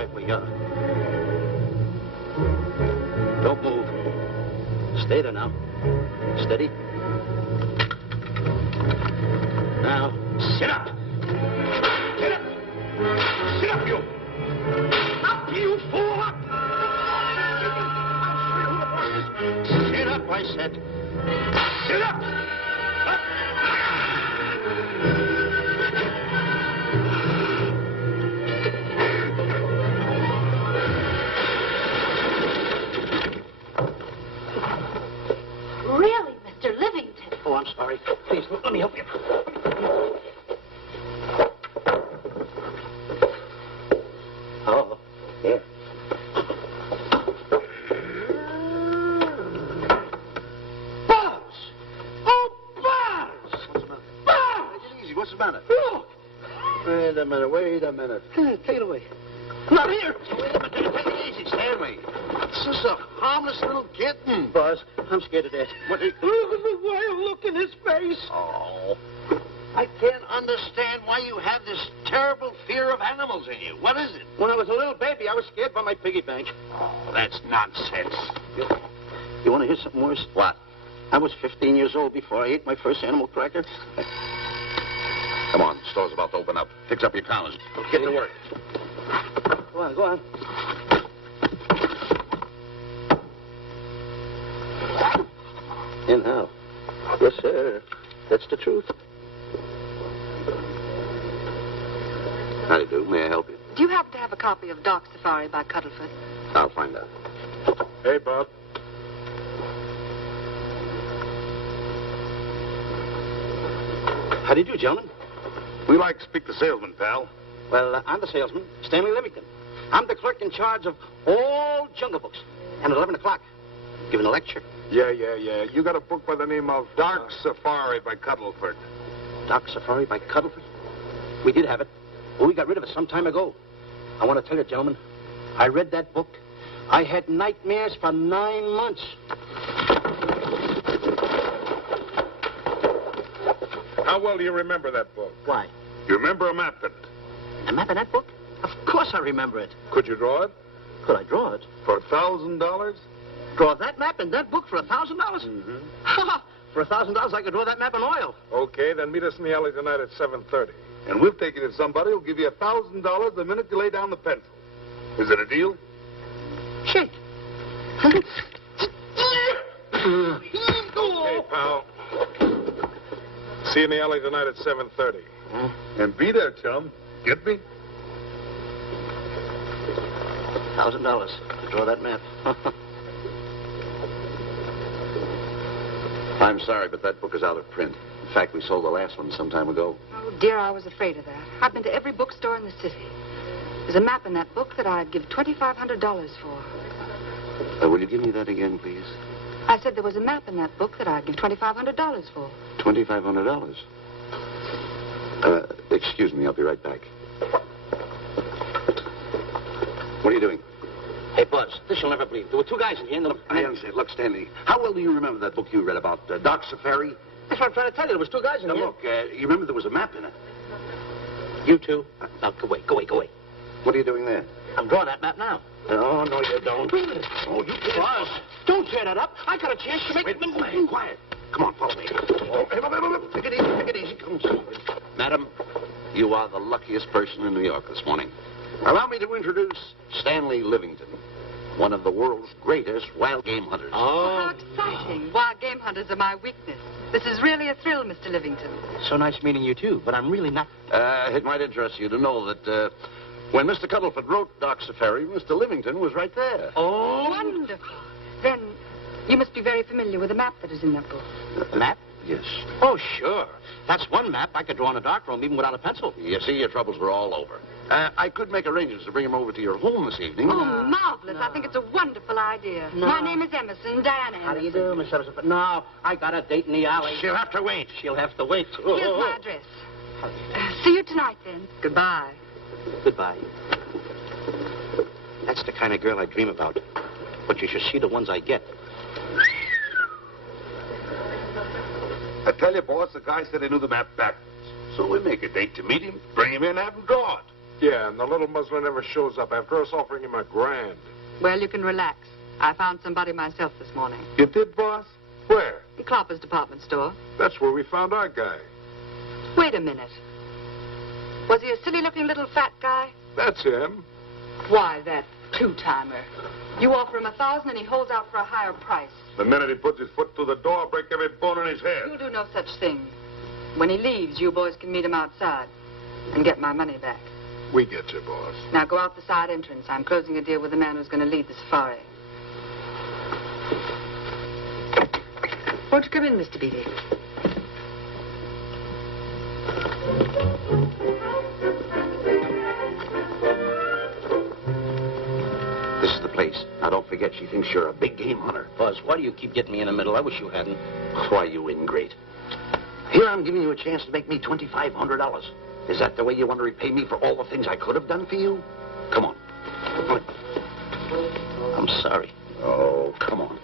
right where you are. Don't move. Stay there now. Steady. Now, sit up. Get up. Sit up, you. Up, you fool, up. Sit up, I said. Sit up. Up. Really, Mr. Livingston? Oh, I'm sorry. Please, let me help you. Oh, here. Buzz! Oh, Buzz! What's the matter? Buzz! Take it easy. What's the matter? Look! Wait a minute. Take it away. Not here. Wait a minute. Take it easy, Stanley. This is a harmless little kitten. Buzz, I'm scared to death. What? Look at the wild look in his face. Oh. I can't understand why you have this terrible fear of animals in you. What is it? When I was a little baby, I was scared by my piggy bank. Oh, that's nonsense. You want to hear something worse? What? I was 15 years old before I ate my first animal cracker. Come on, the store's about to open up. Fix up your counters. Get to work. Go on, go on. In how? Yes, sir. That's the truth. How do you do? May I help you? Do you happen to have a copy of Dark Safari by Cuddlefoot? I'll find out. Hey, Bob. How do you do, gentlemen? We like to speak to salesman, pal. Well, I'm the salesman, Stanley Livingston. I'm the clerk in charge of all Jungle Books. And at 11 o'clock, giving a lecture. Yeah. You got a book by the name of Dark Safari by Cuddlefoot. Dark Safari by Cuddlefoot? We did have it. But we got rid of it some time ago. I want to tell you, gentlemen, I read that book. I had nightmares for 9 months. How well do you remember that book? Why? You remember a map in it? A map in that book? Of course I remember it. Could you draw it? Could I draw it? For $1,000? Draw that map in that book for $1,000? Mm-hmm. For $1,000, I could draw that map in oil. Okay, then meet us in the alley tonight at 7:30. And we'll take you to somebody who'll give you $1,000 the minute you lay down the pencil. Is it a deal? Shake. Okay, pal. See you in the alley tonight at 7:30. And be there, chum. Get me? $1,000 to draw that map. I'm sorry, but that book is out of print. In fact, we sold the last one some time ago. Oh, dear, I was afraid of that. I've been to every bookstore in the city. There's a map in that book that I'd give $2,500 for. Will you give me that again, please? I said there was a map in that book that I'd give $2,500 for. $2,500? Excuse me, I'll be right back. What are you doing? Hey, Buzz, this you'll never believe. There were two guys in here, and I understand. Look, Stanley, how well do you remember that book you read about Dark Safari? That's what I'm trying to tell you. There was two guys in Now, here. look, you remember there was a map in it. You two. Now, go away. What are you doing there? I'm drawing that map now. Oh, no, you don't. Oh, you Buzz, don't tear that up. I got a chance to make... Wait, quiet. Come on, follow me. Oh, hey, take it easy. Come on. Madam, you are the luckiest person in New York this morning. Allow me to introduce Stanley Livingston, one of the world's greatest wild game hunters. Oh, how exciting. Wild game hunters are my weakness. This is really a thrill, Mr. Livingston. So nice meeting you, too, but I'm really not... It might interest you to know that when Mr. Cuddlefoot wrote Dark Safari, Mr. Livingston was right there. Oh. Wonderful. Then you must be very familiar with the map that is in that book. The map? Yes. Oh, sure. That's one map I could draw in a darkroom even without a pencil. You see, your troubles were all over. I could make arrangements to bring him over to your home this evening. Oh, marvelous. I think it's a wonderful idea. No. My name is Emerson, Diana Emerson. How do you do, Miss Emerson? But no, I got a date in the alley. She'll have to wait. She'll have to wait. Here's my address. See you tonight, then. Goodbye. Goodbye. That's the kind of girl I dream about. But you should see the ones I get. I tell you, boss, the guy said he knew the map backwards. So we make a date to meet him, bring him in, have him draw it. Yeah, and the little muzzler never shows up after us offering him $1,000. Well, you can relax. I found somebody myself this morning. You did, boss? Where? In Clopper's department store. That's where we found our guy. Wait a minute. Was he a silly-looking little fat guy? That's him. Why, that two-timer. You offer him $1,000 and he holds out for a higher price. The minute he puts his foot through the door, I'll break every bone in his head. You'll do no such thing. When he leaves, you boys can meet him outside and get my money back. We get you, boss. Now go out the side entrance. I'm closing a deal with the man who's going to lead the safari. Won't you come in, Mr. Beatty? This is the place. Now, don't forget, she thinks you're a big game hunter. Buzz, why do you keep getting me in the middle? I wish you hadn't. Why, you ingrate. Here I'm giving you a chance to make me $2,500. Is that the way you want to repay me for all the things I could have done for you? Come on. I'm sorry. Oh, come on.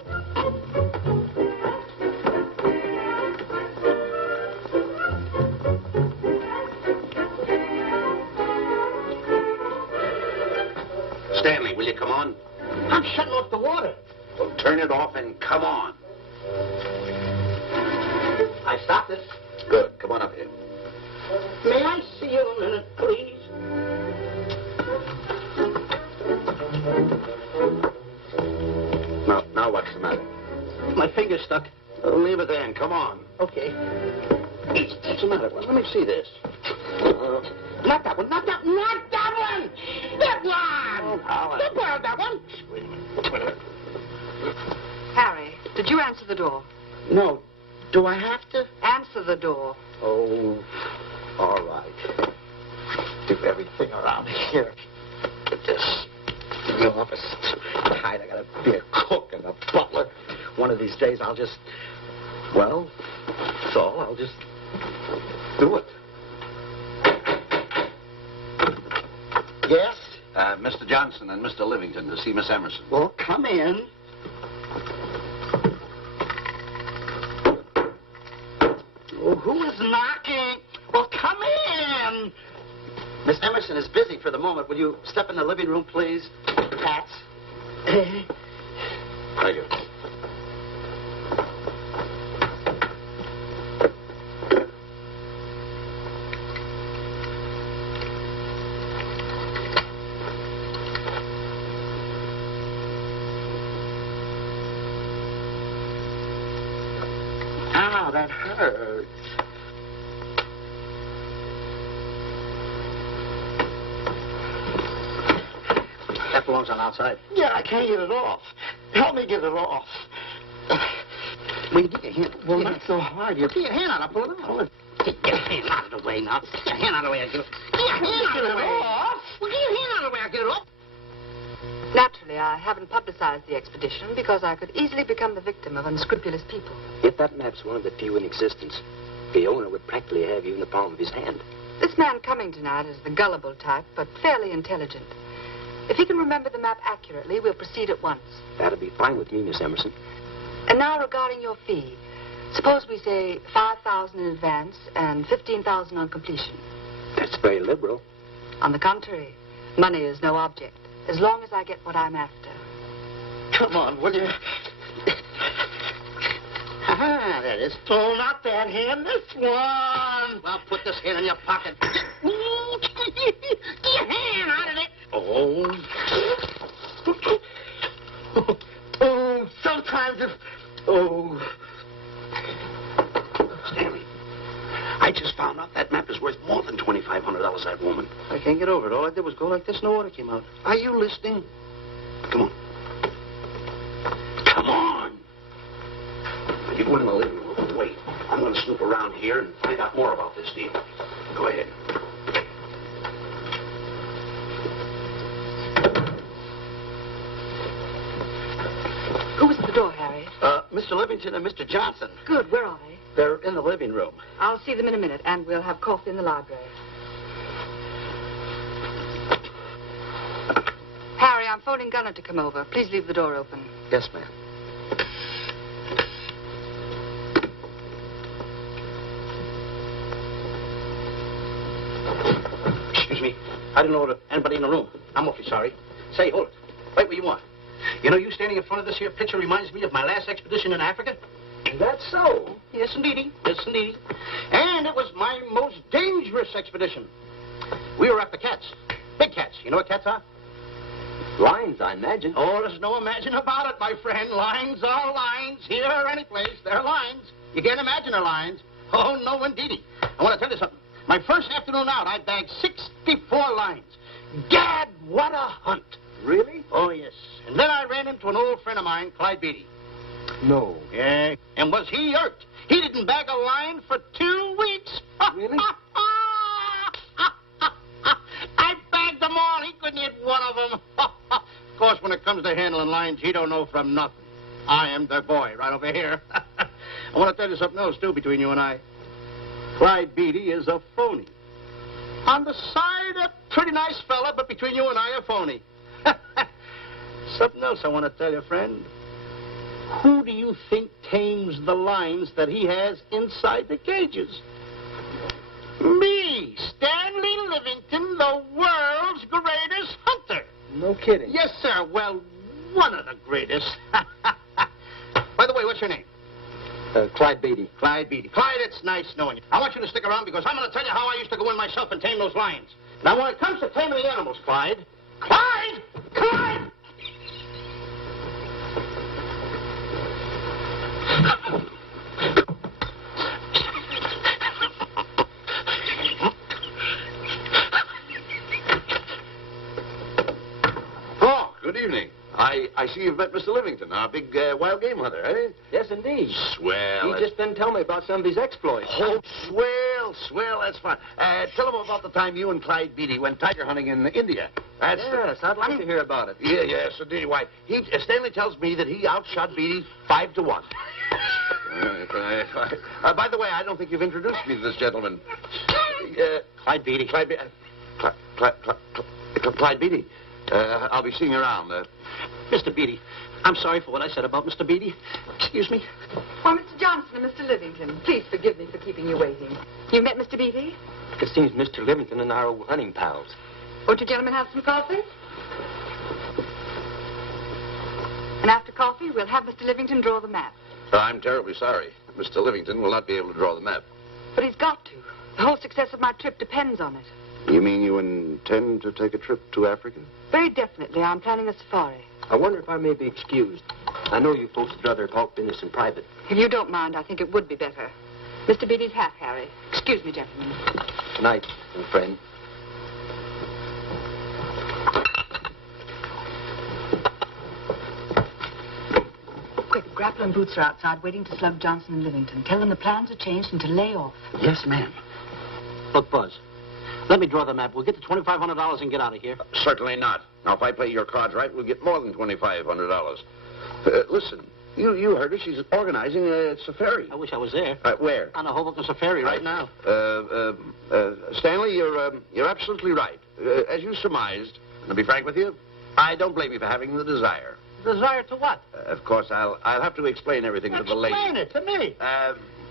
Stanley, will you come on? I'm shutting off the water. Well, turn it off and come on. I stopped it. Good. Come on up here. May I see you a minute, please? Now what's the matter? My finger's stuck. Leave it there and come on. Okay. What's the matter? Well, let me see this. Not that one. Not that one. Not that one. That one. Oh, Don't borrow that one. Wait a minute. Harry, did you answer the door? No. Do I have to? Answer the door. Oh, all right. Do everything around here. Get this. The office is tight. I gotta be a cook and a butler. One of these days I'll just, well, that's all. I'll just do it. Yes? Mr. Johnson and Mr. Livingston to see Miss Emerson. Well, come in. Oh, who is knocking? Well, come in. Miss Emerson is busy for the moment. Will you step in the living room, please? Pats. Thank you. Ow, that hurts. That belongs on outside. Yeah, I can't get it off. Help me get it off. Well, you get your hand. Well, not so hard. You get your hand out. I'll pull it out. Get your hand out of the way now. Get your hand out of the way. Get your hand out of the way. Well, get your hand out of the way. I'll get it off. Naturally, I haven't publicized the expedition because I could easily become the victim of unscrupulous people. If that map's one of the few in existence, the owner would practically have you in the palm of his hand. This man coming tonight is the gullible type, but fairly intelligent. If he can remember the map accurately, we'll proceed at once. That'll be fine with me, Miss Emerson. And now regarding your fee. Suppose we say $5,000 in advance and $15,000 on completion. That's very liberal. On the contrary, money is no object, as long as I get what I'm after. Come on, will you? Ah, that is. Oh, not that hand. This one. Well, put this hand in your pocket. Get your hand out of it. Oh. Oh, sometimes if... Oh. Stanley, I just found out that map is worth more than $2,500, that woman. I can't get over it. All I did was go like this and the water came out. Are you listening? Come on. Come on. You go in the living room and wait. I'm going to snoop around here and find out more about this deal. Go ahead. Who was at the door, Harry? Mr. Livingston and Mr. Johnson. Good. Where are they? They're in the living room. I'll see them in a minute, and we'll have coffee in the library. Harry, I'm phoning Gunner to come over. Please leave the door open. Yes, ma'am. Excuse me. I didn't know anybody in the room. I'm awfully sorry. Say, hold it. Right where you are. You know, you standing in front of this here picture reminds me of my last expedition in Africa. That's so. Yes, indeedy. Yes, indeedy. And it was my most dangerous expedition. We were after cats. Big cats. You know what cats are? Lions, I imagine. Oh, there's no imagine about it, my friend. Lines are lines. Here or any place, they're lines. You can't imagine they're lines. Oh, no, indeedy. I want to tell you something. My first afternoon out, I bagged 64 lines. Gad, what a hunt. Really? Oh, yes. And then I ran into an old friend of mine, Clyde Beatty. No. Yeah. And was he irked? He didn't bag a line for 2 weeks. Really? I bagged them all. He couldn't hit one of them. Of course, when it comes to handling lines, he don't know from nothing. I am the boy right over here. I want to tell you something else, too, between you and I. Clyde Beatty is a phony. On the side, a pretty nice fella, but between you and I, a phony. Something else I want to tell you, friend. Who do you think tames the lines that he has inside the cages? Me, Stanley Livingston, the world's greatest hunter. No kidding. Yes, sir. Well, one of the greatest. By the way, what's your name? Clyde Beatty. Clyde Beatty. Clyde, it's nice knowing you. I want you to stick around because I'm going to tell you how I used to go in myself and tame those lions. Now, when it comes to taming the animals, Clyde... Clyde! Clyde! Oh, good evening. I see you've met Mr. Livingston, our big wild game hunter, eh? Yes, indeed. Swell. He just didn't tell me about some of his exploits. Oh, swell, that's fine. Tell him about the time you and Clyde Beatty went tiger hunting in India. That's Yes, I'd like to hear about it. Yes, indeed. Why, Stanley tells me that he outshot Beatty 5-1. By the way, I don't think you've introduced me to this gentleman. Clyde Beatty. Clyde Beatty. I'll be seeing you around. Mr. Beatty, I'm sorry for what I said about Mr. Beatty. Excuse me. Why, Mr. Johnson and Mr. Livingston, please forgive me for keeping you waiting. You met Mr. Beatty? It seems Mr. Livingston and I are old hunting pals. Won't you gentlemen have some coffee? And after coffee, we'll have Mr. Livingston draw the map. I'm terribly sorry. Mr. Livingston will not be able to draw the map. But he's got to. The whole success of my trip depends on it. You mean you intend to take a trip to Africa? Very definitely. I'm planning a safari. I wonder if I may be excused. I know you folks would rather talk business in private. If you don't mind, I think it would be better. Mr. Beatty's hat, Harry. Excuse me, gentlemen. Good night, old friend. Quick, Grapple and Boots are outside waiting to slug Johnson and Livingston. Tell them the plans are changed and to lay off. Yes, ma'am. Look, Buzz, let me draw the map. We'll get the $2,500 and get out of here. Certainly not. Now, if I play your cards right, we'll get more than $2,500. Listen, you heard her. She's organizing a safari. I wish I was there. Where? On a Hoboken safari right now. Stanley, you're absolutely right. As you surmised, and to be frank with you, I don't blame you for having the desire. Desire to what? Of course, I'll have to explain everything to the lady. Explain it to me.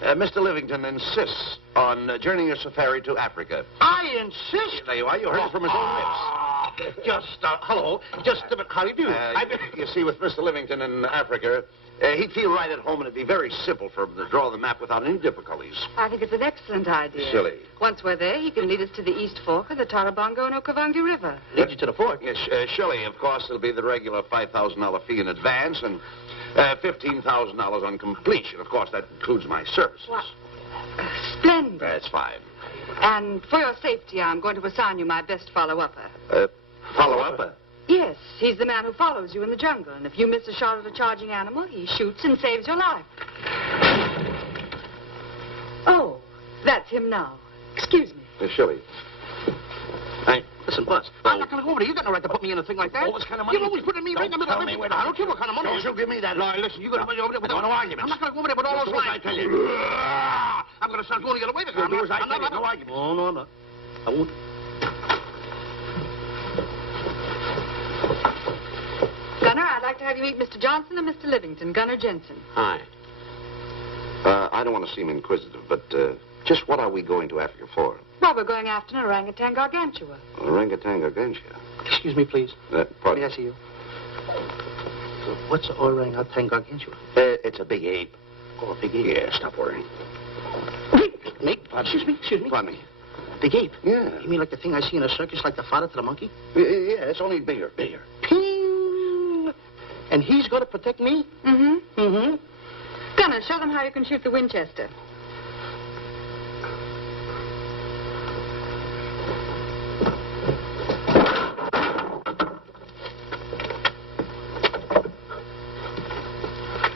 Mr. Livingston insists on journeying a safari to Africa. I insist. There you are. You heard it from his own lips. Hello. Just a minute. How do you do? You see, with Mr. Livingston in Africa, he'd feel right at home, and it'd be very simple for him to draw the map without any difficulties. I think it's an excellent idea. Silly. Once we're there, he can lead us to the East Fork of the Tarabongo and Okavango River. Lead you to the fort. Yes, Shelley, of course, it'll be the regular $5,000 fee in advance and $15,000 on completion. Of course, that includes my services. What? Splendid. That's fine. And for your safety, I'm going to assign you my best follow-upper. Follow-up? Yes, he's the man who follows you in the jungle. And if you miss a shot at a charging animal, he shoots and saves your life. Oh, that's him now. Excuse me. Shelley. Listen, Buzz, I'm not going to go over there. You got no right to put me in a thing like that. What kind of money? You're always putting me right in the middle of everything. I don't care what kind of money. Don't you give me that. No, listen, you're going to be over there with no arguments. I'm not going to go over there with all those lines. I tell you. I'm going to start going to get away with it. No arguments. No, I'm not. I won't. Gunner, I'd like to have you meet Mr. Johnson and Mr. Livingston, Gunner Jensen. Hi. I don't want to seem inquisitive, but Just what are we going to Africa for? Well, we're going after an orangutan gargantua. Orangutan gargantua. Excuse me, please. Pardon? May I see you? What's orangutan gargantua? It's a big ape. Oh, a big ape. Yeah, stop worrying. Me? Excuse me. Pardon me. Big ape? Yeah. You mean like the thing I see in a circus, like the fodder to the monkey? Yeah, it's only bigger. Ping! And he's going to protect me? Mm-hmm. Mm-hmm. Gunner, show them how you can shoot the Winchester.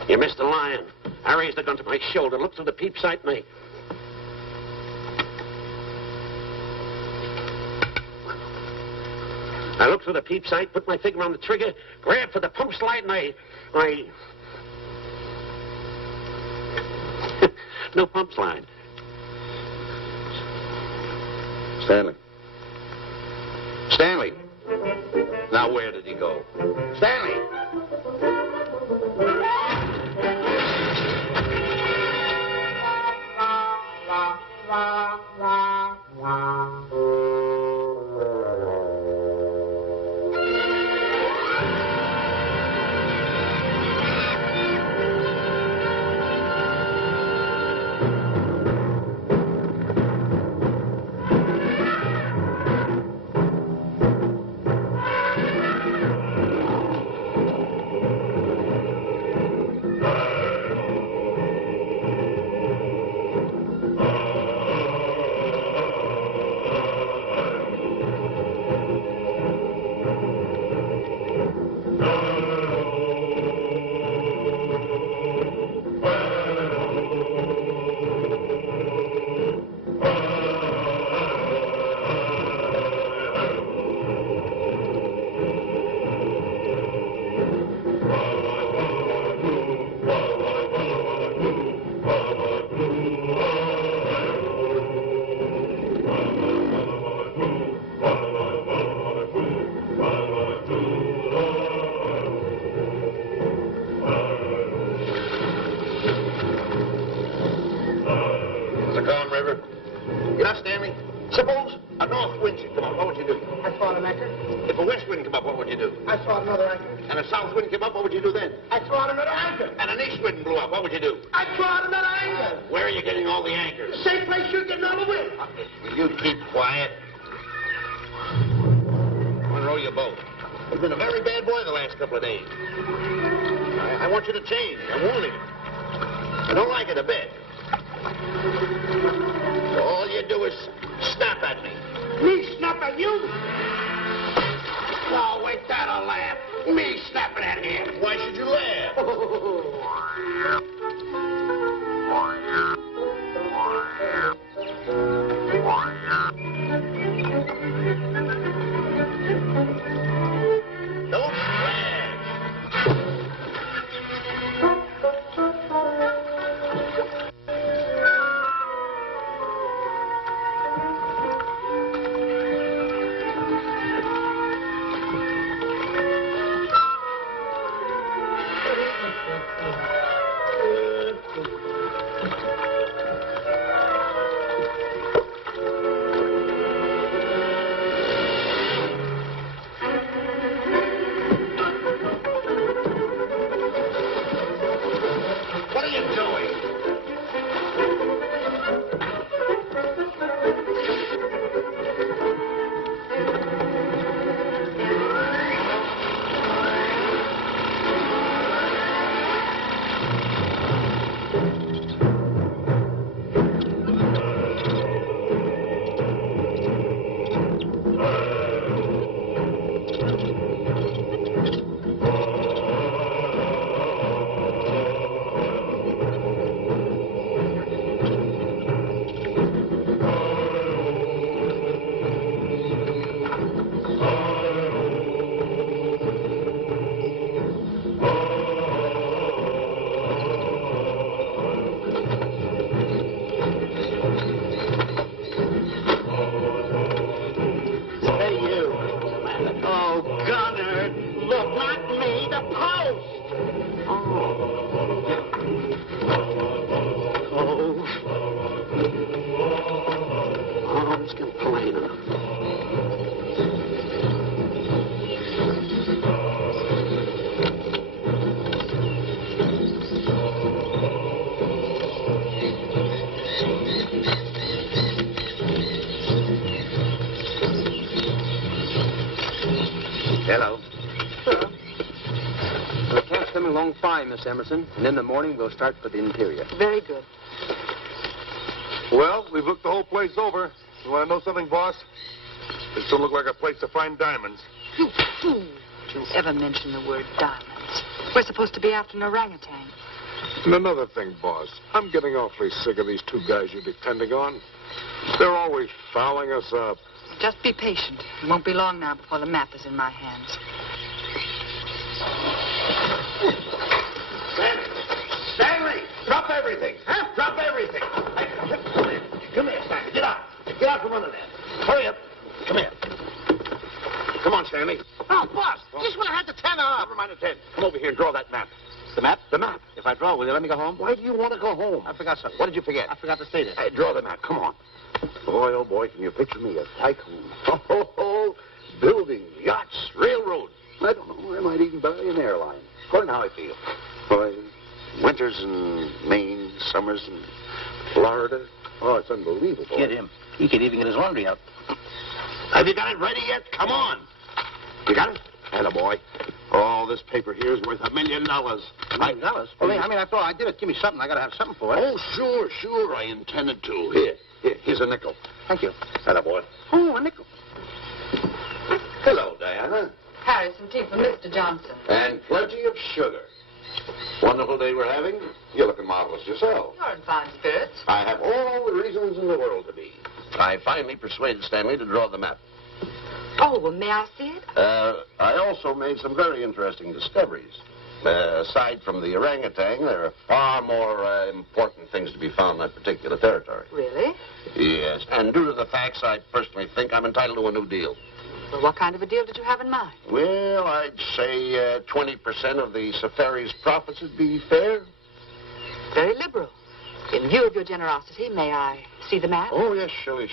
You missed the lion. I raised the gun to my shoulder, looked through the peep sight, and I looked through the peep sight, put my finger on the trigger, grabbed for the pump slide, and I... No pump slide. Stanley. Stanley. Now, where did he go? Stanley! fine, Miss Emerson. And in the morning, we'll start for the interior. Very good. Well, we've looked the whole place over. You want to know something, boss? This don't look like a place to find diamonds. You fool. Don't you ever mention the word diamonds. We're supposed to be after an orangutan. And another thing, boss. I'm getting awfully sick of these two guys you're depending on. They're always fouling us up. Just be patient. It won't be long now before the map is in my hands. Stanley, drop everything. Huh? Drop everything. Come here, Stanley. Get out. Get out from under there. Hurry up. Come here. Come on, Stanley. Oh, boss, just when I had the 10 off. Never mind the 10. Come over here and draw that map. The map? The map. If I draw, will you let me go home? Why do you want to go home? I forgot something. What did you forget? I forgot to say this. Hey, draw the map. Come on. Boy, oh, boy, can you picture me a tycoon? Oh, buildings, yachts, railroads. I don't know. I might even buy an airline. According to how I feel. Boy, winters in Maine, summers in Florida. Oh, it's unbelievable. Get him. He could even get his laundry out. Have you got it ready yet? Come on. You got it? Attaboy. Oh, this paper here is worth $1 million. $1 million? Well, I mean, after all, I did it. Give me something. I got to have something for it. Oh, sure. I intended to. Here's a nickel. Thank you. Attaboy. Oh, a nickel. Hello, Diana. Harry, some tea for Mr. Johnson. And plenty of sugar. Wonderful day we're having. You're looking marvelous yourself. You're in fine spirits. I have all the reasons in the world to be. I finally persuaded Stanley to draw the map. Oh, well, may I see it? I also made some very interesting discoveries. Aside from the orangutan, there are far more important things to be found in that particular territory. Really? Yes, and due to the facts, I personally think I'm entitled to a new deal. Well, what kind of a deal did you have in mind? Well, I'd say 20% of the safari's profits would be fair. Very liberal. In view of your generosity, may I see the map? Oh, yes, Shilly.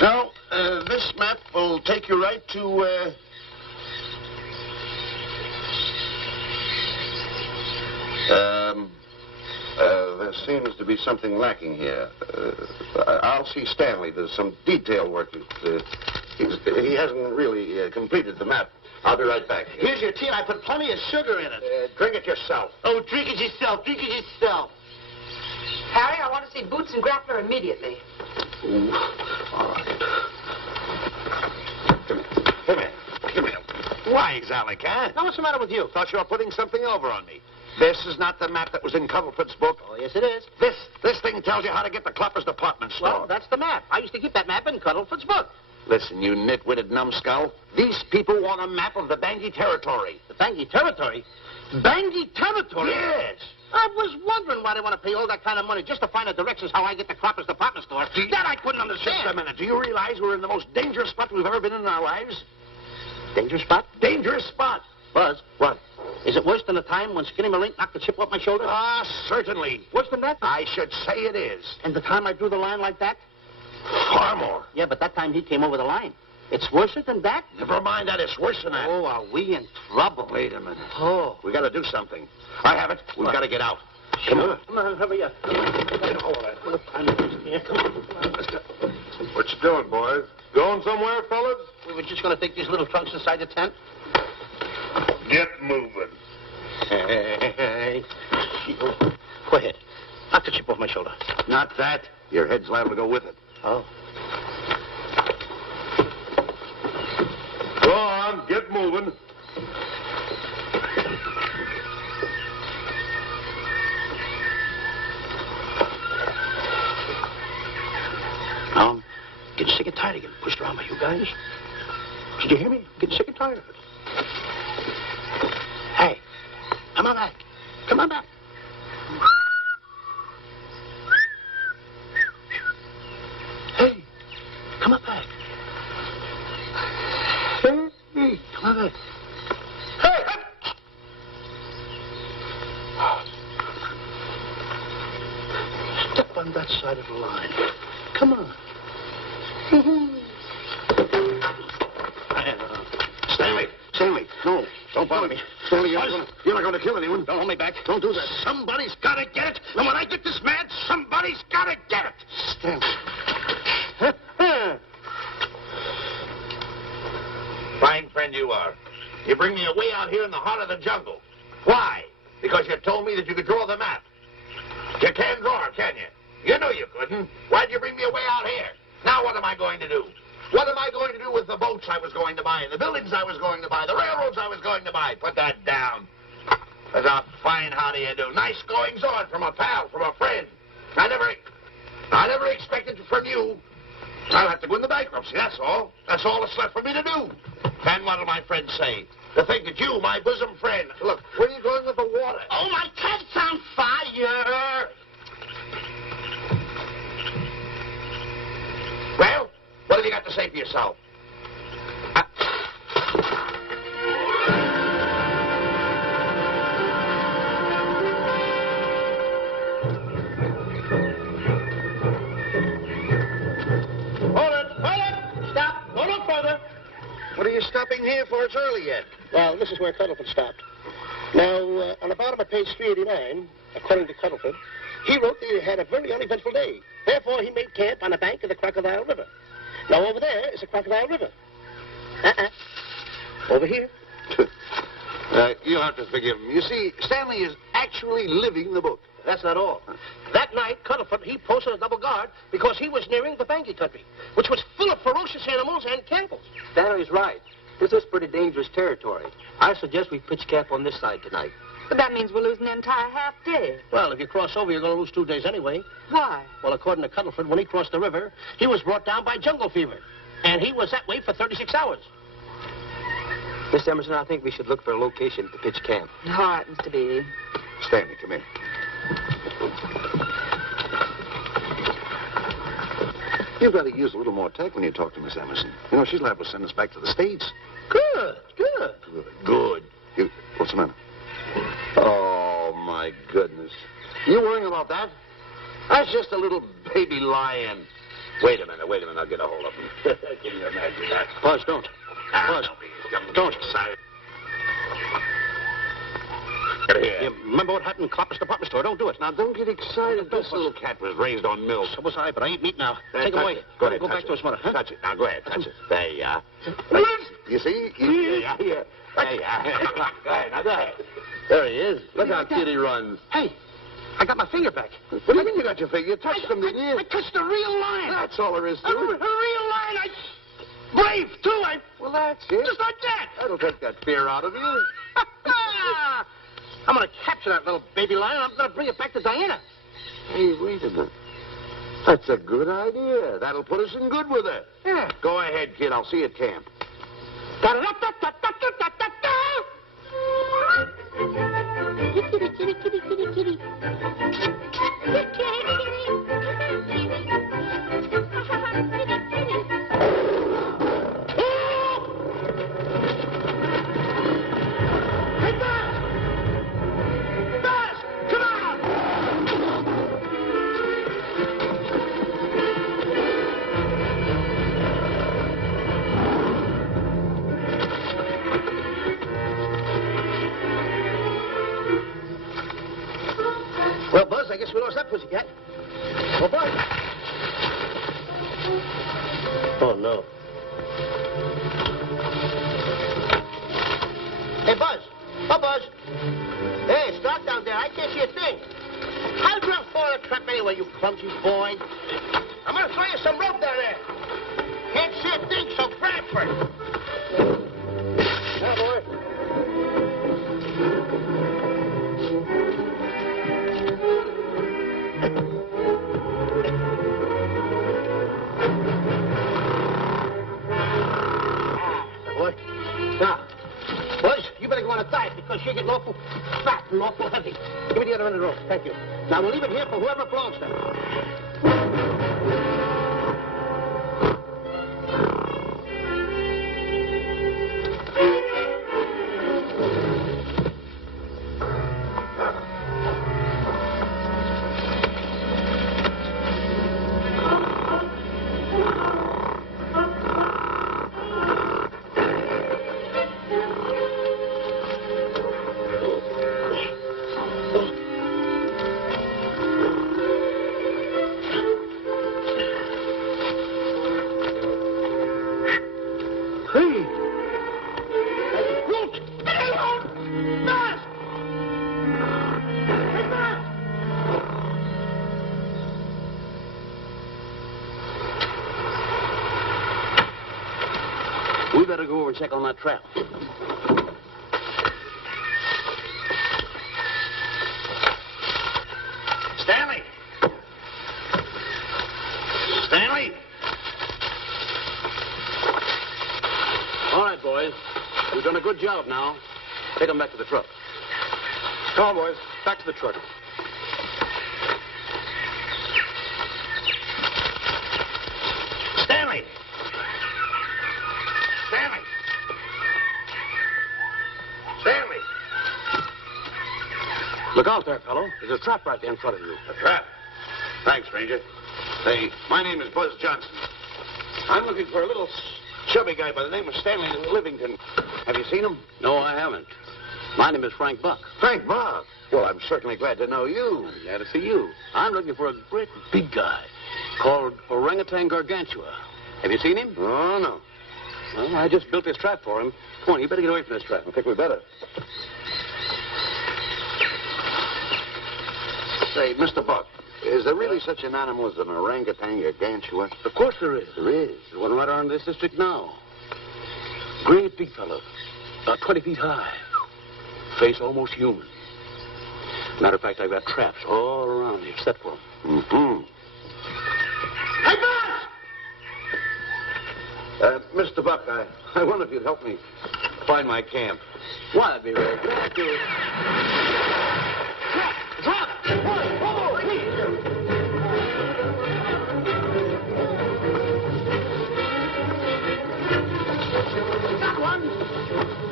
Now, this map will take you right to, there seems to be something lacking here. I'll see Stanley. There's some detail work. He hasn't really completed the map. I'll be right back. Here's your tea, and I put plenty of sugar in it. Drink it yourself. Oh, drink it yourself. Harry, I want to see Boots and Grappler immediately. Ooh. All right. Come here. Why, exactly, huh? Now, what's the matter with you? Thought you were putting something over on me. This is not the map that was in Cuddlefoot's book. Oh, yes, it is. This thing tells you how to get to Clapper's department store. Well, that's the map. I used to keep that map in Cuddlefoot's book. Listen, you nitwitted numbskull. These people want a map of the Bangui territory. The Bangui territory? Bangui territory? Yes. I was wondering why they want to pay all that kind of money just to find the directions how I get to Clapper's department store. That I couldn't understand. Just a minute. Do you realize we're in the most dangerous spot we've ever been in our lives? Dangerous spot? Dangerous spot. Buzz. What? Is it worse than the time when Skinny Malink knocked the chip off my shoulder? Ah, certainly. Worse than that? I should say it is. And the time I drew the line like that? Far more. Yeah, but that time he came over the line. It's worse than that? Never mind that. It's worse than that. Oh, are we in trouble? Wait a minute. Oh. We got to do something. I have it. We've got to get out. Come on. Come on, hurry up. Yeah, come on. Let's go. What you doing, boys? Going somewhere, fellas? We were just going to take these little trunks inside the tent. Get moving. Hey. Go ahead. Knock the chip off my shoulder. Not that. Your head's liable to go with it. Oh. Go on, get moving. I'm getting sick and tired of getting pushed around by you guys. Did you hear me? I'm getting sick and tired of it. Hey, come on back. Come on back. Hey, come on back. Hey, come on back. Hey, hey. Step on that side of the line. Come on. Stanley, no, don't bother me. Stanley, you're not going to kill anyone. Don't hold me back. Don't do that. Somebody's got to get it. And when I get this mad, somebody's got to get it. Stanley. Fine friend you are. You bring me away out here in the heart of the jungle. that you could draw the map. You can't draw, can you? You knew you couldn't. Why'd you bring me away out here? Now what am I going to do? What am I going to do with the boats I was going to buy, and the buildings I was going to buy, the railroads I was going to buy? Put that down. That's a fine how do you do. Nice goings on from a pal, from a friend. I never expected it from you. I'll have to go into bankruptcy, that's all. That's all that's left for me to do. And what'll my friends say? To think that you, my bosom friend... Look, where are you going with the water? Oh, my cat's on fire! Well, what have you got to say for yourself? What are you stopping here for? It's early yet. Well, this is where Cuddlepin stopped. Now, on the bottom of page 389, according to Cuddlepin, he wrote that he had a very uneventful day. Therefore, he made camp on the bank of the Crocodile River. Now, over there is the Crocodile River. Over here. You'll have to forgive him. You see, Stanley is actually living the book. That's not all. That night, Cuddlepin, he posted a double guard because he was nearing the Banky country, which was full of ferocious animals and cannibals. Stanley's right. This is pretty dangerous territory. I suggest we pitch camp on this side tonight. But that means we're losing an entire half day. Well, if you cross over, you're going to lose 2 days anyway. Why? Well, according to Cuddlepin, when he crossed the river, he was brought down by jungle fever. And he was that way for 36 hours. Miss Emerson, I think we should look for a location to pitch camp. All right, Mr. Beatty. Stanley, come in. You've got to use a little more tact when you talk to Miss Emerson. You know, she's liable to send us back to the States. Good. What's the matter? Oh, my goodness. You worrying about that? That's just a little baby lion. Wait a minute. I'll get a hold of him. Can you imagine that? Buzz, don't. Buzz, don't. Excited. Get here. You remember what happened in Copper's department store? Don't do it. Now, don't get excited. This little cat was raised on milk. So was I, but I ain't meat now. Take him away. Go ahead. Go back to his mother. Huh? Touch it. Now, go ahead. Touch it. There you are. You see? Yeah. There you are. Go ahead. Now, go ahead. There he is. Look how cute he runs. Hey, I got my finger back. What do you mean you got your finger? You touched him, didn't you? I touched a real lion. That's all there is to A it. real lion. Brave, too. Well, that's it. Just like that. That'll take that fear out of you. I'm going to capture that little baby lion. I'm going to bring it back to Diana. Hey, wait a minute. That's a good idea. That'll put us in good with her. Yeah. Go ahead, kid. I'll see you at camp. Kitty, kitty, kitty, kitty, kitty. Well, Buzz, I guess we lost that pussycat. Well, Buzz. Oh, no. Hey, Buzz. Oh, Buzz. Hey, it's dark down there. I can't see a thing. How'd you fall in a trap anyway, you clumsy boy? I'm going to throw you some rope down there. Can't see a thing, so grab for it. Now, boy. Now, Buzz, you better go on a diet because you're getting awful fat and awful heavy. Give me the other end of the rope. Thank you. Now, we'll leave it here for whoever it belongs to. We better go over and check on that trap. Stanley! Stanley! All right, boys. We've done a good job now. Take them back to the truck. Come on, boys. Back to the truck. Stanley! Stanley! Stanley! Look out there, fellow. There's a trap right there in front of you. A trap? Thanks, stranger. Say, my name is Buzz Johnson. I'm looking for a little chubby guy by the name of Stanley Livingston. Have you seen him? No, I haven't. My name is Frank Buck. Frank Buck? Well, I'm certainly glad to know you. Glad to see you. I'm looking for a great big guy called Orangutan Gargantua. Have you seen him? Oh, no. Well, I just built this trap for him. Come on, you better get away from this trap. I think we better. Say, Mr. Buck, is there really such an animal as an orangutan gargantua? Of course there is. There is? There's one right around this district now. Great big fellow, about 20 feet high. Face almost human. Matter of fact, I've got traps all around here set for him. Mm-hmm. Hey, Buzz! Mr. Buck, I wonder if you'd help me find my camp. Why, I'd be very glad to. Trap! Whoa, please! Got one!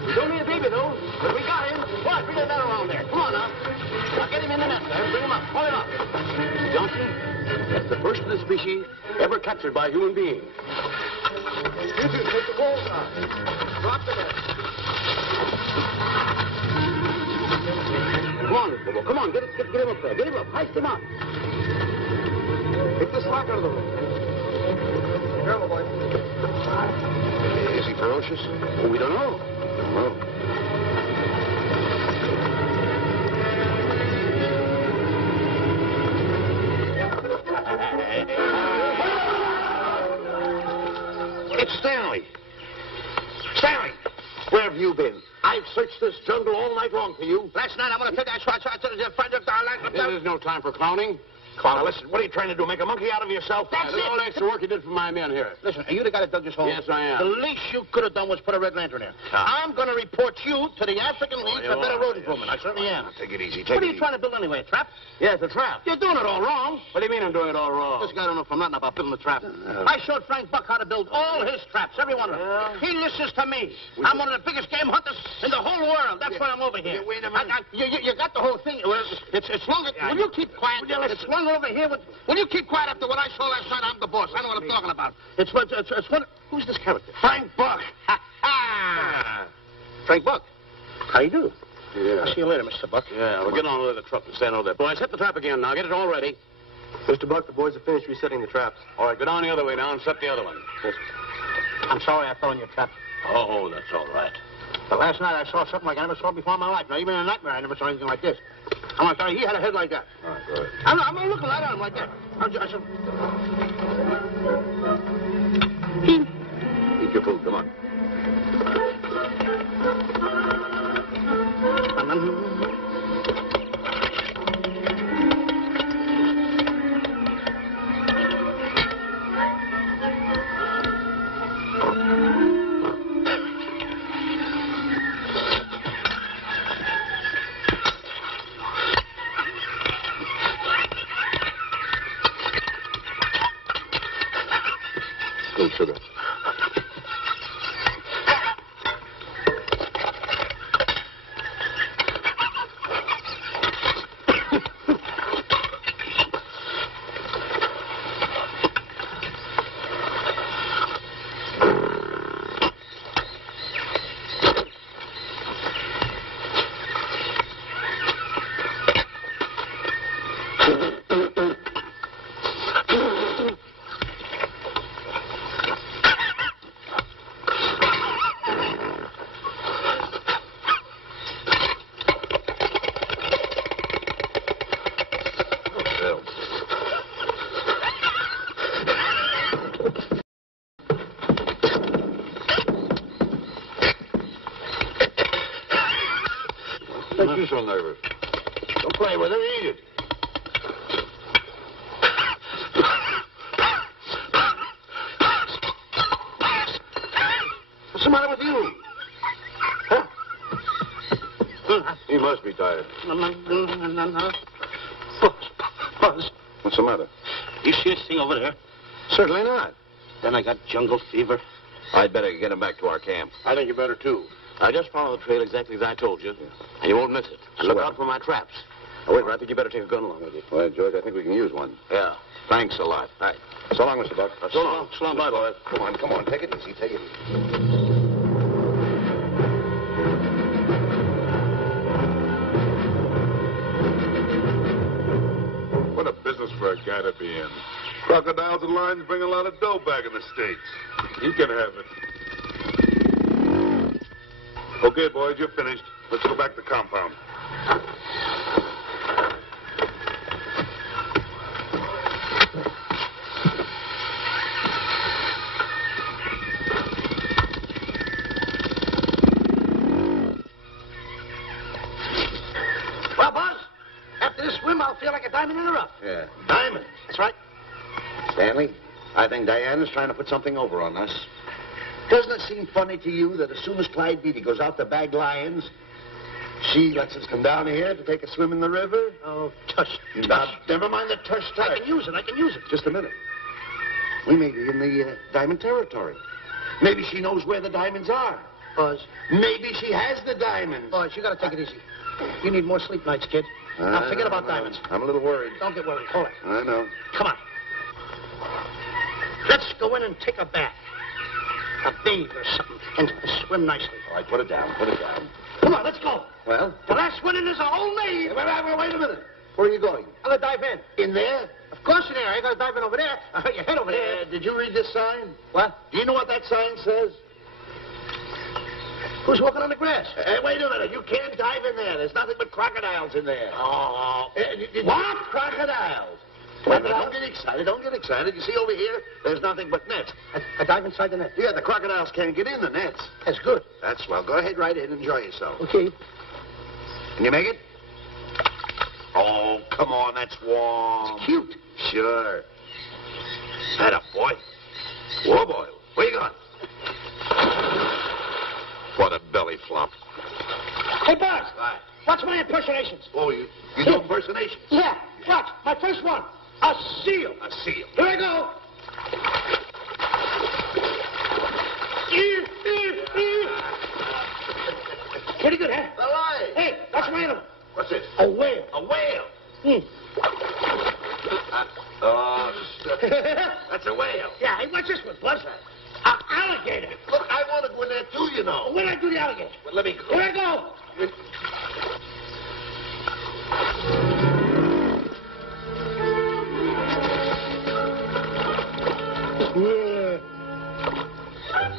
He's only a baby, though, but we got him. Why, bring that around there. Come on, now. Now, get him in the net there. Bring him up. Hold him up. Johnson, that's the first of the species ever captured by a human being. You two, take the balls out. Drop the net. Come on, little boy. Come on, get him up there. Get him up. Heist him up. Take the slack out of the room. Careful, boy. Is he ferocious? Oh, we don't know. Don't know. It's Stanley. Stanley, where have you been? I've searched this jungle all night long for you. Last night, I'm going to take that shot. This is no time for clowning. Come on, now, listen. What are you trying to do? Make a monkey out of yourself? That's it. All the extra work you did for my men here. Listen, are you the guy that dug this hole? Yes, I am. The least you could have done was put a red lantern in. I'm going to report you to the African League for better road improvement. I certainly am. Take it easy. What are you trying to build anyway? A trap? Yeah, it's a trap. You're doing it all wrong. What do you mean I'm doing it all wrong? This guy don't know from nothing about building a trap. I showed Frank Buck how to build all his traps, every one of them. He listens to me. I'm one of the biggest game hunters in the whole world. That's why I'm over here. Wait a minute. You got the whole thing. It's longer. Will you keep quiet? It's slung over here with... Will you keep quiet after what I saw last night? I'm the boss. I know what I'm talking about. It's one... Who's this character? Frank Buck. Ha-ha! Frank Buck. How do you do? Yeah. I'll see you later, Mr. Buck. Yeah, we'll get on with the truck and stand over there. Boys, hit the trap again now. Get it all ready. Mr. Buck, the boys have finished resetting the traps. All right, go down the other way now and set the other one. Yes. I'm sorry I fell in your trap. Oh, that's all right. But last night I saw something like I never saw before in my life. Now, even in a nightmare, I never saw anything like this. I'm going to tell you, he had a head like that. All right, go ahead. I'm looking right at him like that. I said... Eat your food, come on. Good sugar. so nervous? Don't play with it, eat it. What's the matter with you? Huh? He must be tired. Buzz. What's the matter? You see this thing over there? Certainly not. Then I got jungle fever. I'd better get him back to our camp. I think you better, too. I just follow the trail exactly as I told you, and you won't miss it. And look out for my traps. Oh, wait, I think you better take a gun along with you. Well, George, I think we can use one. Yeah. Thanks a lot. All right. So long, Mr. Buck. So long. So long, bye, boys. Come on. Take it easy. Take it easy. What a business for a guy to be in. Crocodiles and lions bring a lot of dough back in the States. You can have it. Okay, boys, you're finished. Let's go back to the compound. Well, Buzz, after this swim, I'll feel like a diamond in the rough. Yeah. Diamond. That's right. Stanley, I think Diana's trying to put something over on us. Doesn't it seem funny to you that as soon as Clyde Beatty goes out to bag lions, she lets us come down here to take a swim in the river? Oh, tush. Never mind the tush. I can use it. Just a minute. We may be in the diamond territory. Maybe she knows where the diamonds are. Buzz. Maybe she has the diamonds. Buzz, you gotta take it easy. You need more sleep nights, kid. Now, forget about diamonds. I'm a little worried. Don't get worried. Hold it. I know. Come on. Let's go in and take a bath. A bathe or something. And swim nicely. All right, put it down. Come on, let's go. Well? The last one in is a whole maid. Wait a minute. Where are you going? I'm gonna dive in. In there? Of course in there. I ain't gonna dive in over there. Your head over there. Did you read this sign? What? Do you know what that sign says? Who's walking on the grass? Wait a minute. You can't dive in there. There's nothing but crocodiles in there. Oh. What? Crocodiles? Wait a minute. Don't get excited. You see over here, there's nothing but nets. I dive inside the net. Yeah, the crocodiles can't get in the nets. That's good. That's swell. Go ahead right in. Enjoy yourself. Okay. Can you make it? Oh, come on. That's warm. It's cute. Sure. Atta boy. Whoa, boy. Where you going? What a belly flop. Hey, Buzz. Right. Watch my impersonations. Oh, you do impersonations? Yeah. Watch. My first one. A seal. A seal. Here I go. Pretty good, huh? The lion. Hey, that's my animal. What's this? A whale. A whale. That's a whale. Yeah, hey, what's this one, Buzz? An alligator. Look, I want to go in there too, you know. Where'd I do the alligator? Well, let me go. Here I go.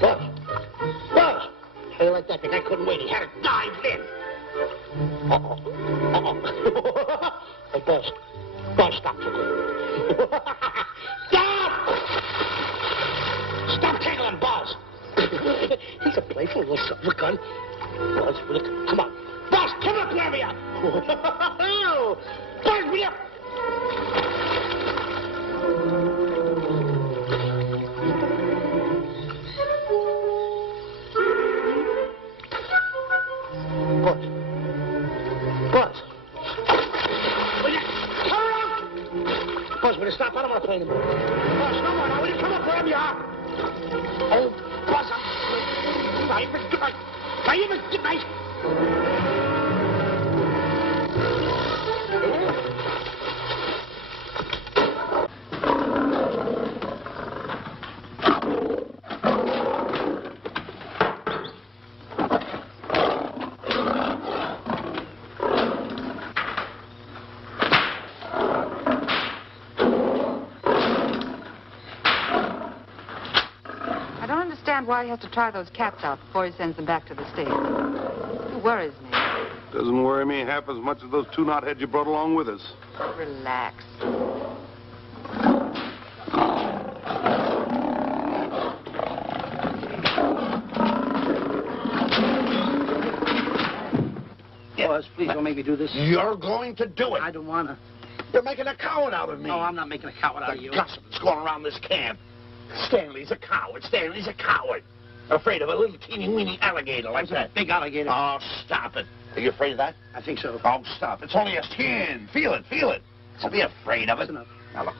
Buzz. How do you like that? The guy couldn't wait. He had to dive in. Hey, Buzz. Buzz, stop. Stop! Stop tickling Buzz. He's a playful little son of a gun. Buzz, come on. Buzz, come up, wherever you are. Buzz, me up. Buzz. Will you come around? Buzz, will you stop? I don't want to play anymore. Buzz, no more. Now, will you come up wherever you are? Oh, Buzz, why he has to try those cats out before he sends them back to the States. It worries me. Doesn't worry me half as much as those two knotheads you brought along with us. Relax. Yeah, Buzz, please don't make me do this. You're going to do it. I don't want to. You're making a coward out of me. No, I'm not making a coward out of you. The gossip that's going around this camp. Stanley's a coward. Stanley's a coward. Afraid of a little teeny-weeny alligator like that. Big alligator. Oh, stop it. Are you afraid of that? I think so. Oh, stop. It's only a skin. Feel it, feel it. Don't be afraid of it. That's enough. Now, look.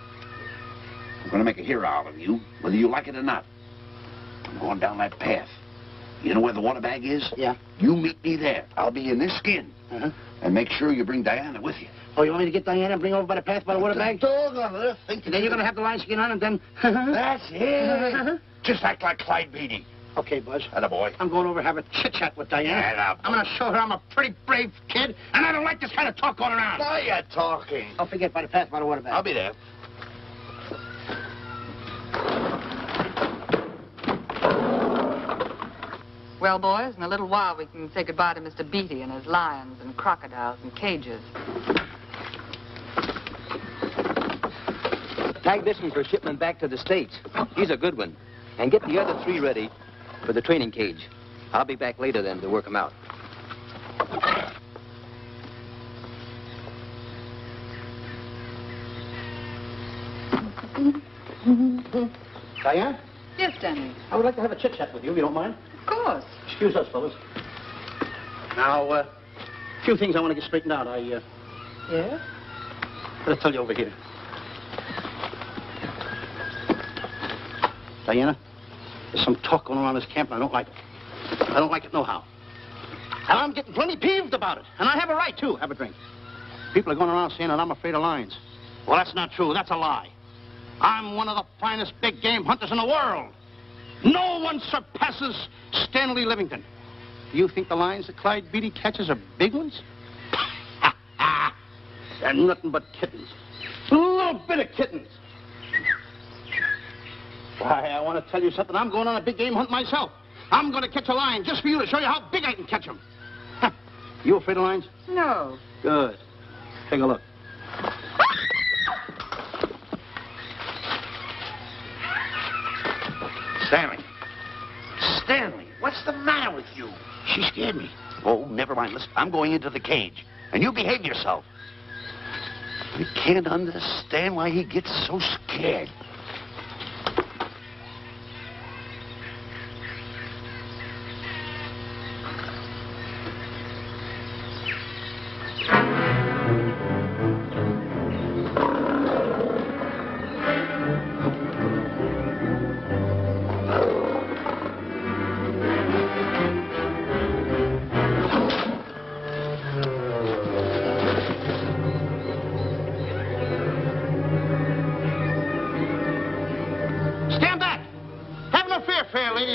I'm going to make a hero out of you, whether you like it or not. I'm going down that path. You know where the water bag is? Yeah. You meet me there. I'll be in this skin. Uh-huh. And make sure you bring Diana with you. Oh, you want me to get Diana and bring her over by the path by the water bag? Dog on earth. And then you're going to have the lion skin on and then... That's it. Just act like Clyde Beatty. Okay, Buzz. Attaboy. I'm going over to have a chit-chat with Diana. I'm going to show her I'm a pretty brave kid, and I don't like this kind of talk going around. Now you're talking. Don't forget, by the path by the water bag. I'll be there. Well, boys, in a little while we can say goodbye to Mr. Beatty and his lions and crocodiles and cages. Tag this one for shipment back to the States. He's a good one. And get the other 3 ready for the training cage. I'll be back later then to work them out. Diana? Yes, Stanley. I would like to have a chit-chat with you, if you don't mind. Of course. Excuse us, fellas. Now, a few things I want to get straightened out. Yes? Better tell you over here. Diana, there's some talk going around this camp, and I don't like it. I don't like it nohow. And I'm getting plenty peeved about it. And I have a right, too. Have a drink. People are going around saying that I'm afraid of lions. Well, that's not true. That's a lie. I'm one of the finest big game hunters in the world. No one surpasses Stanley Livingston. You think the lions that Clyde Beatty catches are big ones? They're nothing but kittens. A little bit of kittens. Why, I want to tell you something. I'm going on a big game hunt myself. I'm going to catch a lion just for you to show you how big I can catch him. You afraid of lions? No. Good. Take a look. Stanley. Stanley, what's the matter with you? She scared me. Oh, never mind. Listen, I'm going into the cage. And you behave yourself. I can't understand why he gets so scared.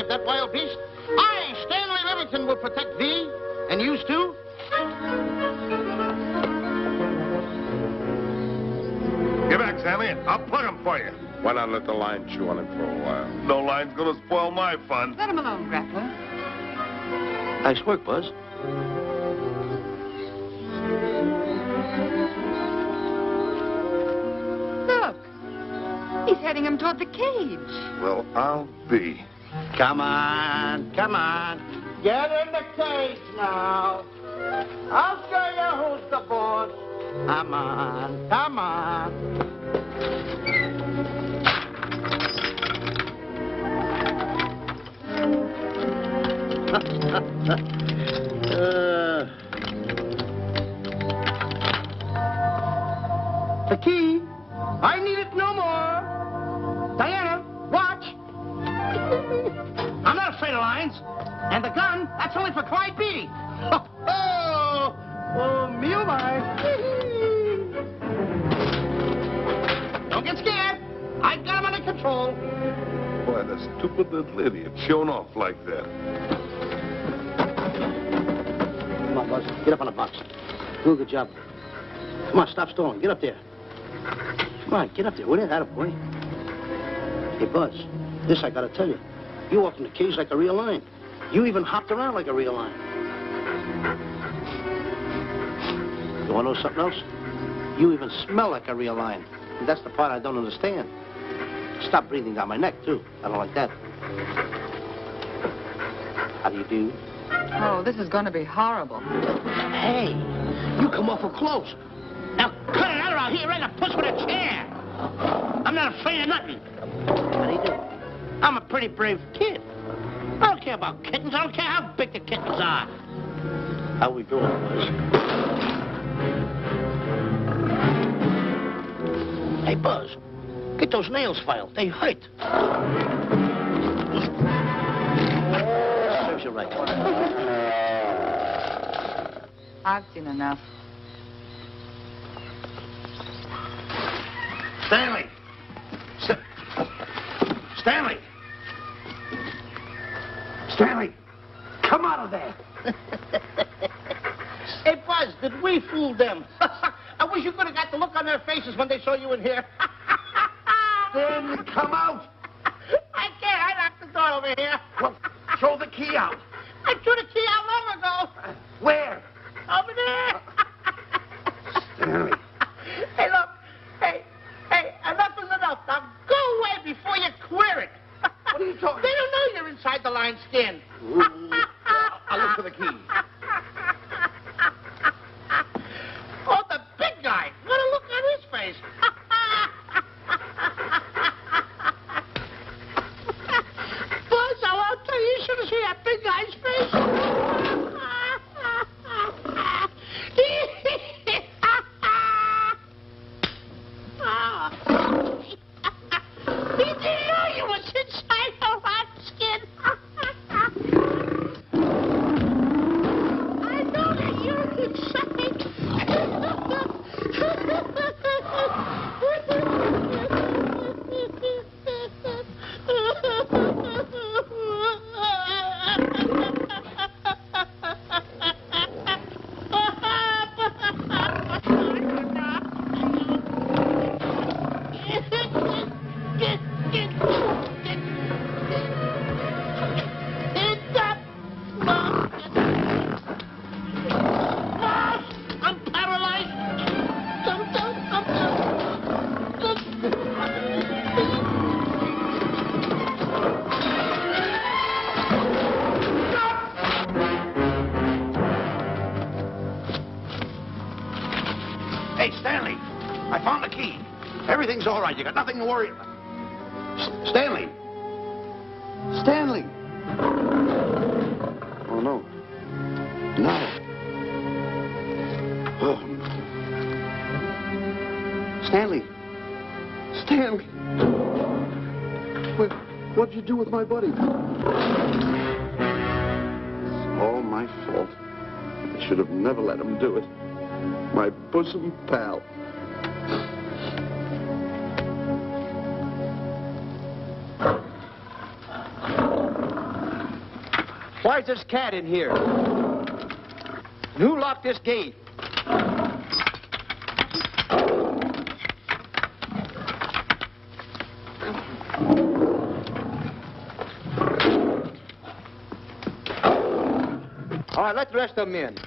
That wild beast. I, Stanley Livingston, will protect thee, and yous too. Get back, Stanley. I'll plug him for you. Why not let the lion chew on him for a while? No line's gonna spoil my fun. Let him alone, Grappler. Nice work, Buzz. Look. He's heading him toward the cage. Well, I'll be. Come on, come on. Get in the cage now. I'll show you who's the boss. Come on, come on. The key. I need it no more. Diana, watch. I'm not afraid of lions. And the gun, that's only for Clyde Beatty. Oh, me oh my. Don't get scared. I got him under control. Boy, that stupid little idiot showing off like that. Come on, Buzz. Get up on the box. Do a good job. Come on, stop stalling. Get up there. Come on, get up there. Will you? Attaboy. Hey, Buzz, this I gotta tell you. You walked in the cage like a real lion. You even hopped around like a real lion. You want to know something else? You even smell like a real lion. And that's the part I don't understand. Stop breathing down my neck, too. I don't like that. How do you do? Oh, this is going to be horrible. Hey, You come awful close. Now cut it out or I'll hit you right in the puss with a chair. I'm not afraid of nothing. How do you do? I'm a pretty brave kid. I don't care about kittens. I don't care how big the kittens are. How we doing, Buzz? Hey, Buzz, get those nails filed. They hurt. Serves you right. I've seen enough. Stanley! Stanley! Stanley! Come out of there! Hey, Buzz, did we fool them? I wish you could have got the look on their faces when they saw you in here. Stanley, come out! I can't. I locked the door over here. Well, throw the key out. I threw the key out long ago. Where? Over there. Stanley. Hey, look. Hey, enough is enough. Now go away before you queer it. What are you talking about? They don't know you're inside the lion's skin. I'll look for the key. Oh, the big guy. What a look on his face. Buzz, I'll tell you, you should have seen that big guy's face. He didn't know you was inside the lion's skin. I know that you're inside. Hey, Stanley, I found the key. Everything's all right. You got nothing to worry about. Stanley. Stanley. Oh, no. No. Oh. Stanley. Stanley. What'd you do with my buddy? It's all my fault. I should have never let him do it. My bosom pal. Why's this cat in here? And who locked this gate? All right, let the rest of them in.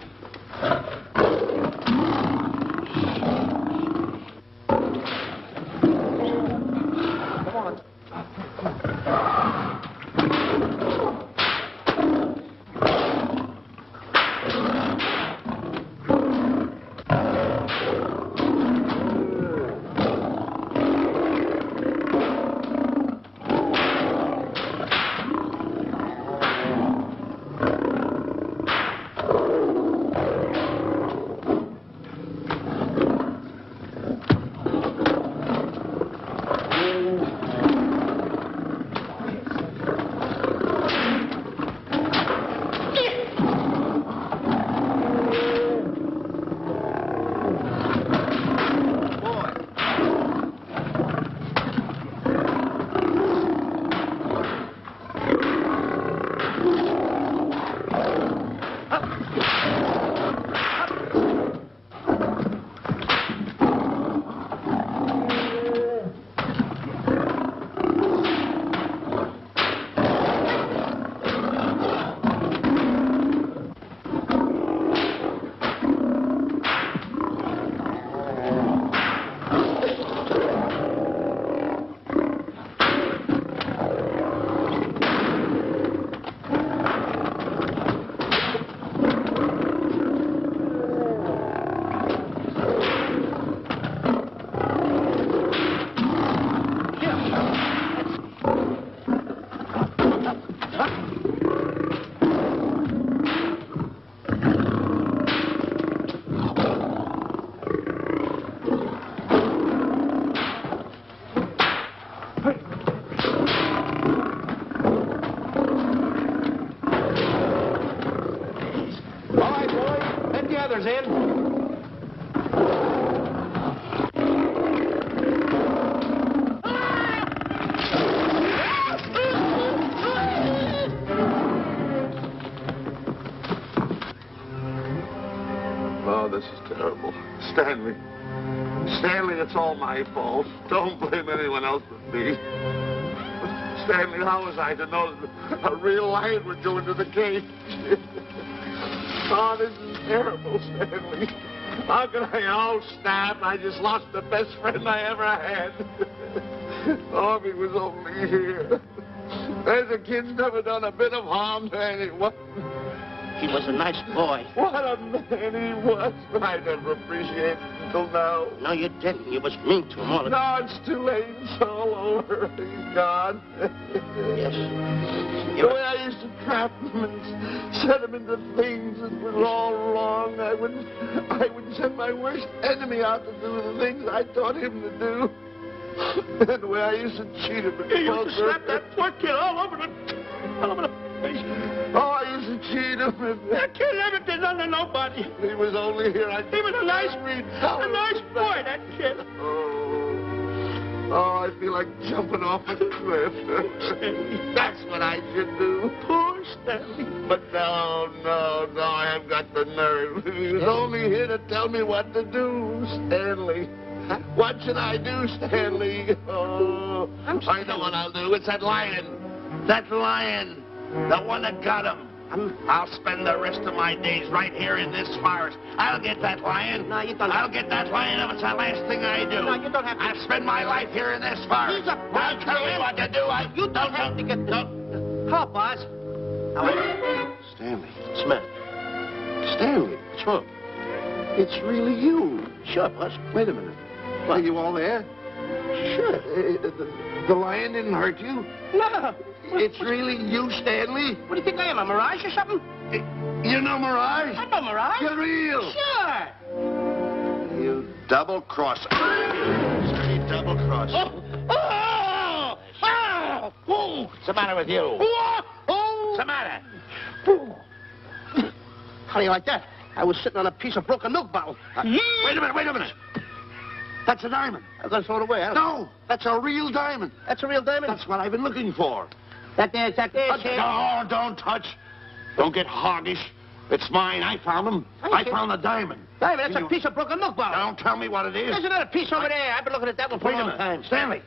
Come on. All right, boys. Let the others in. Oh, this is terrible. Stanley. Stanley, it's all my fault. Don't blame anyone else but me. Stanley, how was I to know that a real lion would go into the cage? Oh, this is terrible, Stanley. How can I? Oh, snap. I just lost the best friend I ever had. Oh, if he was only here. The kid's never done a bit of harm to anyone. He was a nice boy. What a man he was. I never appreciated it until now. No, you didn't. You was mean to him all the No, it's too late. It's all over. He's gone. Yes. The way I used to trap him and set him into things that were all wrong, I would send my worst enemy out to do the things I taught him to do. And the way I used to cheat him. You used to slap that poor kid all over the face. Oh, I used to cheat him. That kid never did nothing to nobody. He was only here. He was a nice boy, that kid. Oh, I feel like jumping off a cliff. That's what I should do. Poor Stanley. But no, I haven't got the nerve. He was only here to tell me what to do, Stanley. What should I do, Stanley? Oh, I know what I'll do. It's that lion. That lion. The one that got him. I'll spend the rest of my days right here in this forest. I'll get that lion. No, you don't. I'll get that lion if it's the last thing I do. No, you don't have to. I'll spend my life here in this forest. He's a I'll tell me what to do. You don't have to get the... Call, boss. Stanley. Smith. Stanley. What's wrong? It's really you. Sure, boss. Wait a minute. Are you all there? Sure. The lion didn't hurt you? No. It's really you, Stanley? What do you think I am, a mirage or something? You're no mirage? I'm no mirage. You're real. Sure. You double-crosser. Straight double-crosser. Oh! What's the matter with you? What's the matter? How do you like that? I was sitting on a piece of broken milk bottle. Wait a minute. That's a diamond. I'm going to throw it away. No, that's a real diamond. That's a real diamond? That's what I've been looking for. That there, kid. No, don't touch. Don't get hoggish. It's mine. I found them. I found the diamond. Diamond, that's a piece of broken milk bottle. Don't tell me what it is. There's another piece over there. I've been looking at that one for a long time. Stanley.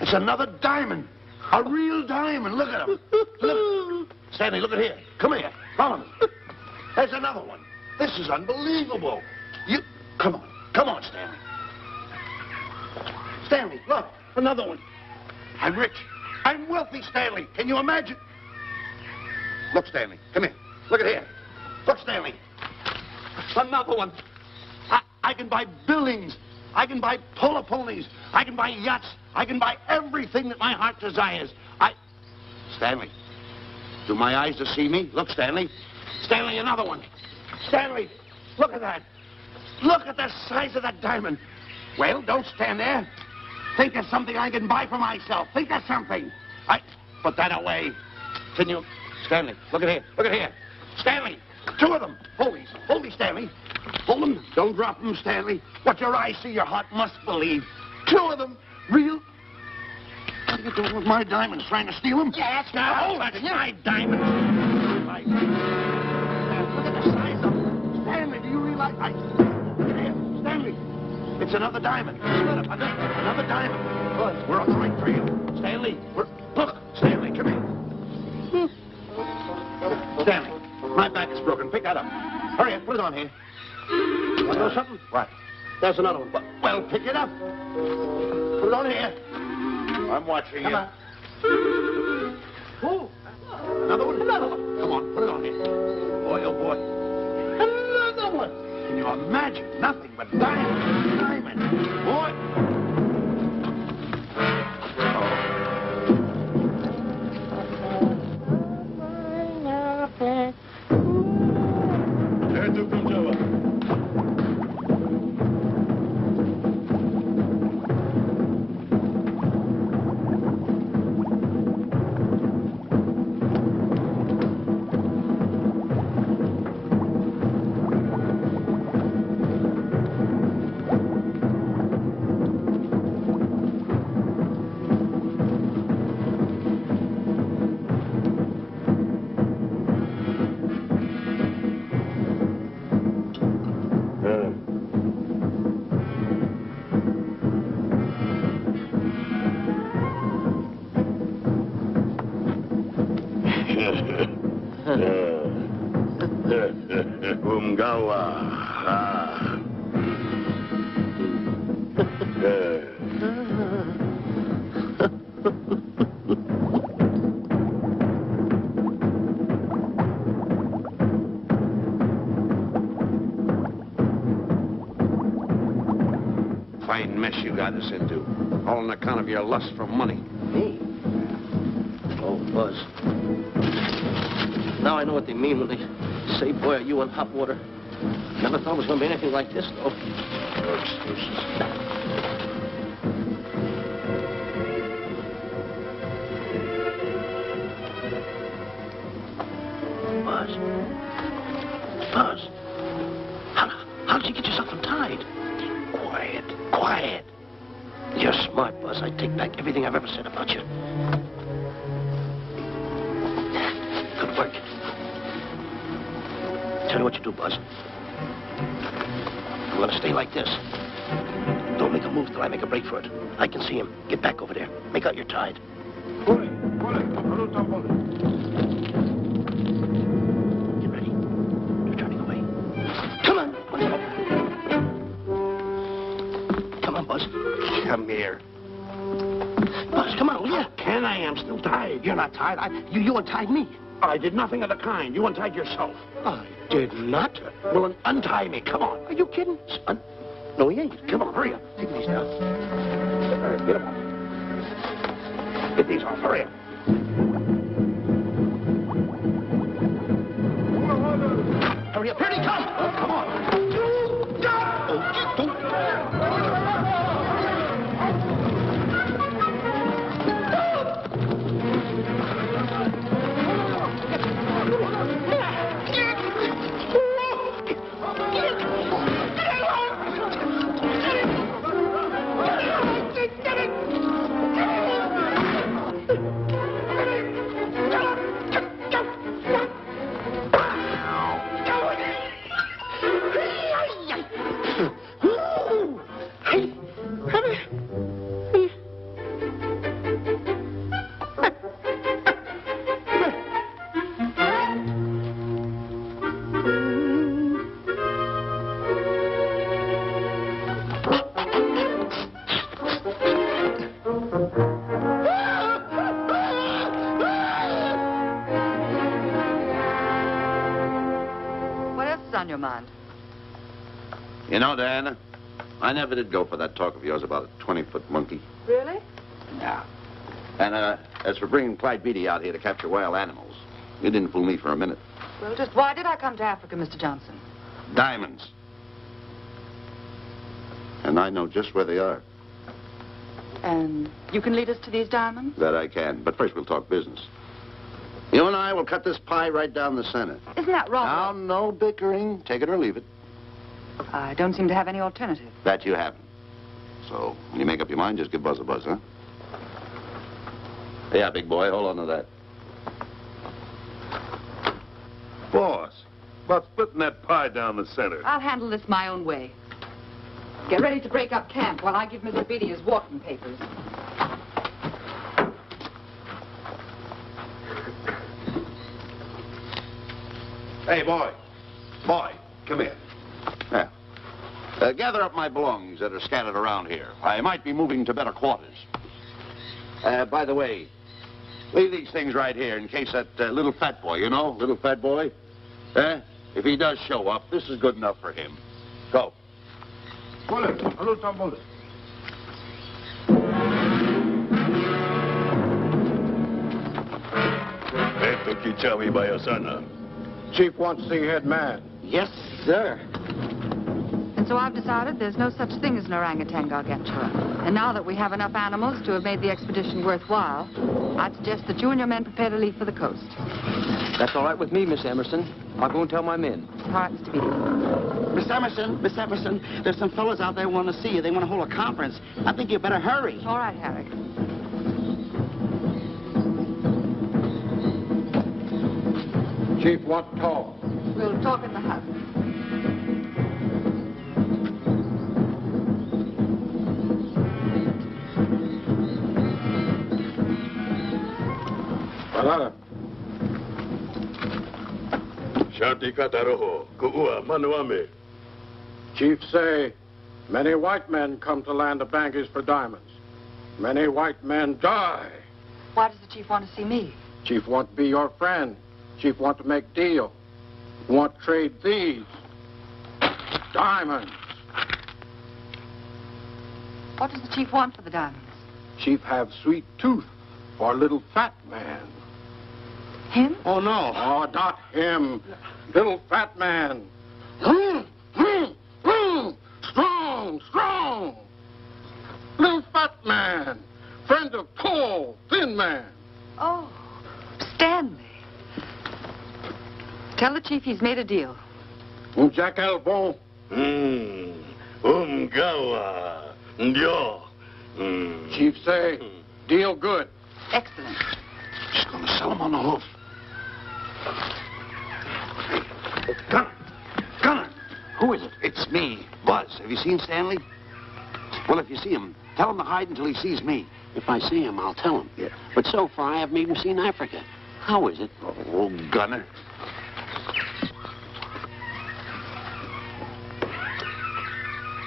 It's another diamond. A real diamond. Look at him. Look. Stanley, look at here. Come here. Follow me. There's another one. This is unbelievable. Come on, Stanley. Stanley, look. Another one. I'm rich. I'm wealthy, Stanley. Can you imagine? Look, Stanley. Come here. Look at here. Look, Stanley. Another one. I can buy buildings. I can buy polo ponies. I can buy yachts. I can buy everything that my heart desires. Stanley, do my eyes deceive me? Look, Stanley. Stanley, another one. Stanley, look at that. Look at the size of that diamond. Well, don't stand there. Think of something I can buy for myself. Think of something. Put that away. Can you... Stanley, look at here. Look at here. Stanley, two of them. Hold these, Stanley. Hold them. Don't drop them, Stanley. What your eyes see, your heart must believe. Two of them. Real... What are you doing with my diamonds? Trying to steal them? Yes, Oh, that's my diamonds. Look at the size of them. Stanley, do you realize... Here, Stanley. It's another diamond. Another diamond. Good. We're on the right trail. Stanley, look. Stanley, come here. Stanley, my back is broken. Pick that up. Hurry up. Put it on here. Want to know something? What? There's another one. Well, pick it up. Put it on here. I'm watching you. Come on. Oh, another one? Another one. Come on, put it on here. Boy, oh boy. Another one. Can you imagine? Nothing but diamond. Diamond. Boy. Umgawa. Fine mess you got us into. All on account of your lust for money. Me? Oh, Buzz. Now I know what they mean when they say, boy, are you in hot water. Never thought it was going to be anything like this, though. No excuses. Buzz. Buzz. How did you get yourself untied? Quiet. Quiet. You're smart, Buzz. I take back everything I've ever said about you. Good work. Tell you what you do, Buzz. I'm going to stay like this. Don't make a move till I make a break for it. I can see him. Get back over there. Make out you're tied. Get ready. You're turning away. Come on. Come on, Buzz. Come here. Buzz, come on, will you? Can I? I'm still tied. You're not tied. You untied me. I did nothing of the kind. You untied yourself. I did not. Well, then untie me. Come on. Are you kidding? No, he ain't. Come on, hurry up. Take these down. All right, get them off. Get these off. Hurry up. Hurry up. Here he comes. Come on. On your mind? You know, Diana, I never did go for that talk of yours about a 20-foot monkey. Really? Yeah. And as for bringing Clyde Beatty out here to capture wild animals, you didn't fool me for a minute. Well, just why did I come to Africa, Mr. Johnson? Diamonds. And I know just where they are. And you can lead us to these diamonds? That I can. But first we'll talk business. You and I will cut this pie right down the center. Isn't that wrong? Now, no bickering. Take it or leave it. I don't seem to have any alternative. That you haven't. So, when you make up your mind, just give Buzz a buzz, huh? Yeah, big boy, hold on to that. Boss, about splitting that pie down the center. I'll handle this my own way. Get ready to break up camp while I give Mr. Beatty his walking papers. Hey, boy. Boy, come here. Yeah. Gather up my belongings that are scattered around here. I might be moving to better quarters. By the way, leave these things right here in case that little fat boy, you know, little fat boy, if he does show up, this is good enough for him. Go. Chief wants to see head man. Yes, sir. And so I've decided there's no such thing as an orangutan gargantua. And now that we have enough animals to have made the expedition worthwhile, I'd suggest that you and your men prepare to leave for the coast. That's all right with me, Miss Emerson. I'll go and tell my men. All right, Mr. Beatty. Miss Emerson, there's some fellas out there who want to see you. They want to hold a conference. I think you better hurry. All right, Harry. Chief wants to talk. We'll talk in the hut. Shanti kataroho, kuua manuame. Chiefs say many white men come to land of Bangis for diamonds. Many white men die. Why does the chief want to see me? Chief want to be your friend. Chief want to make deal. Want to trade these diamonds. What does the chief want for the diamonds? Chief have sweet tooth for little fat man. Him? Oh, no. Oh, not him. Little fat man. Strong, strong. Little fat man. Friend of tall, thin man. Oh, Stanley. Tell the chief he's made a deal. Jack Albon. Gawa. Ndio. Chief say, deal good. Excellent. She's going to sell him on the hoof. Gunner. Who is it? It's me, Buzz. Have you seen Stanley? Well, if you see him, tell him to hide until he sees me. If I see him, I'll tell him. Yeah. But so far, I haven't even seen Africa. How is it? Oh, Gunner.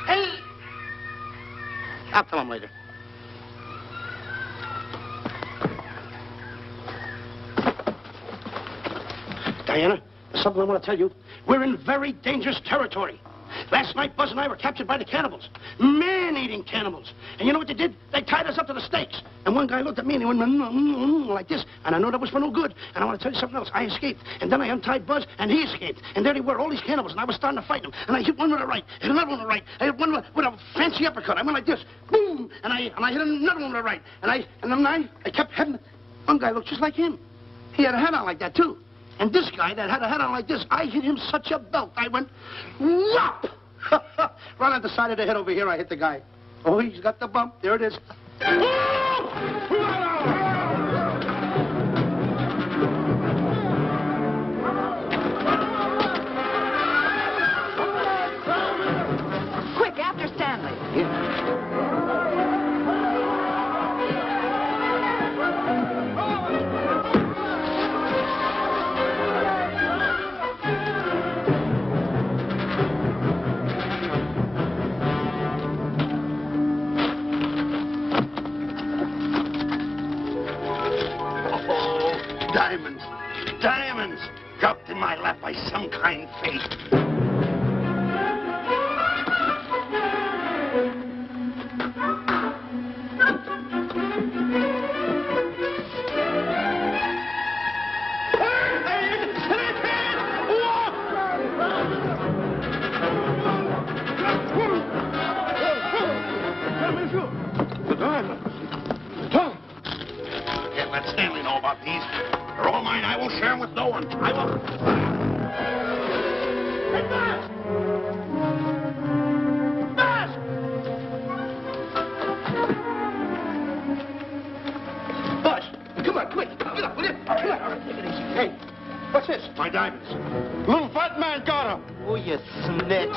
Hey! I'll tell him later. Diana, there's something I want to tell you. We're in very dangerous territory. Last night, Buzz and I were captured by the cannibals. Man-eating cannibals. And you know what they did? They tied us up to the stakes. And one guy looked at me and he went like this. And I know that was for no good. And I want to tell you something else. I escaped. And then I untied Buzz and he escaped. And there they were, all these cannibals. And I was starting to fight them. And I hit one with a right, hit another one with a right. I hit one with a fancy uppercut. I went like this. Boom! And I hit another one with a right. And then I kept hitting. One guy looked just like him. He had a hat on like that, too. And this guy that had a hat on like this, I hit him such a belt. I went, whop! Right on the side of the head over here, I hit the guy. Oh, he's got the bump. There it is. Quick, after Stanley. Yeah. Diamonds. Diamonds. Dropped in my lap by some kind fate. The diamonds. Can't let Stanley know about these. They're all mine. I won't share them with no one. I won't. Hey, Buzz! Buzz! Buzz, come on, quick. Get up, will you? Come on. Take it easy. Hey, what's this? My diamonds. Little fat man got him. Oh, you snitch.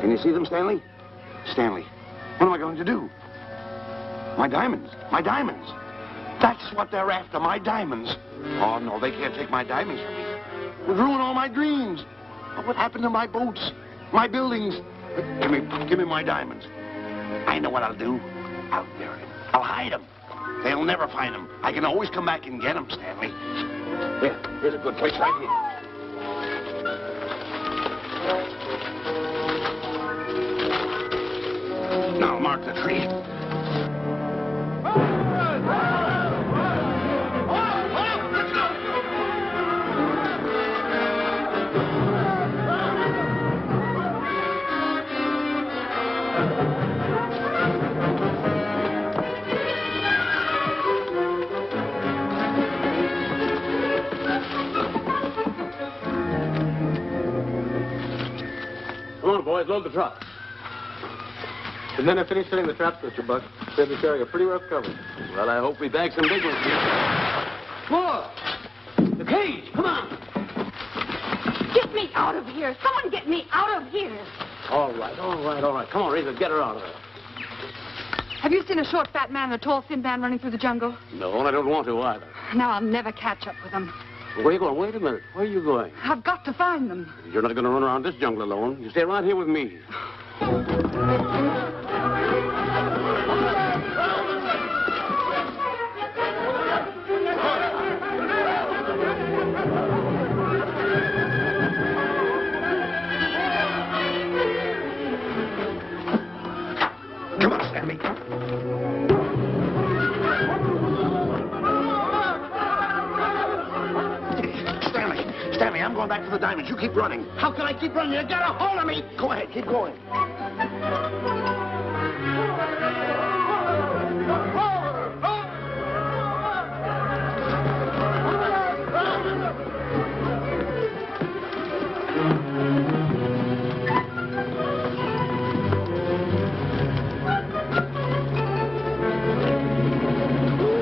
Can you see them, Stanley? Stanley, what am I going to do? My diamonds. My diamonds. That's what they're after, my diamonds. Oh, no, they can't take my diamonds from me. It'll ruin all my dreams. But what happened to my boats, my buildings? Give me my diamonds. I know what I'll do. I'll bury them. I'll hide them. They'll never find them. I can always come back and get them, Stanley. Here, here's a good place right here. Now mark the tree. Come on, boys, load the truck. The men have finished setting the traps, Mr. Buck. Said they're carrying a pretty rough cover. Well, I hope we bag some big ones here. More! The cage, come on! Get me out of here. Someone get me out of here. All right. Come on, Rita, get her out of there. Have you seen a short, fat man and a tall, thin man running through the jungle? No, and I don't want to either. Now I'll never catch up with them. Where are you going? Wait a minute. Where are you going? I've got to find them. You're not going to run around this jungle alone. You stay right here with me. Come on, Stanley. Stanley, I'm going back for the diamonds. You keep running. How can I keep running? You got a hold of me. Go ahead, keep going.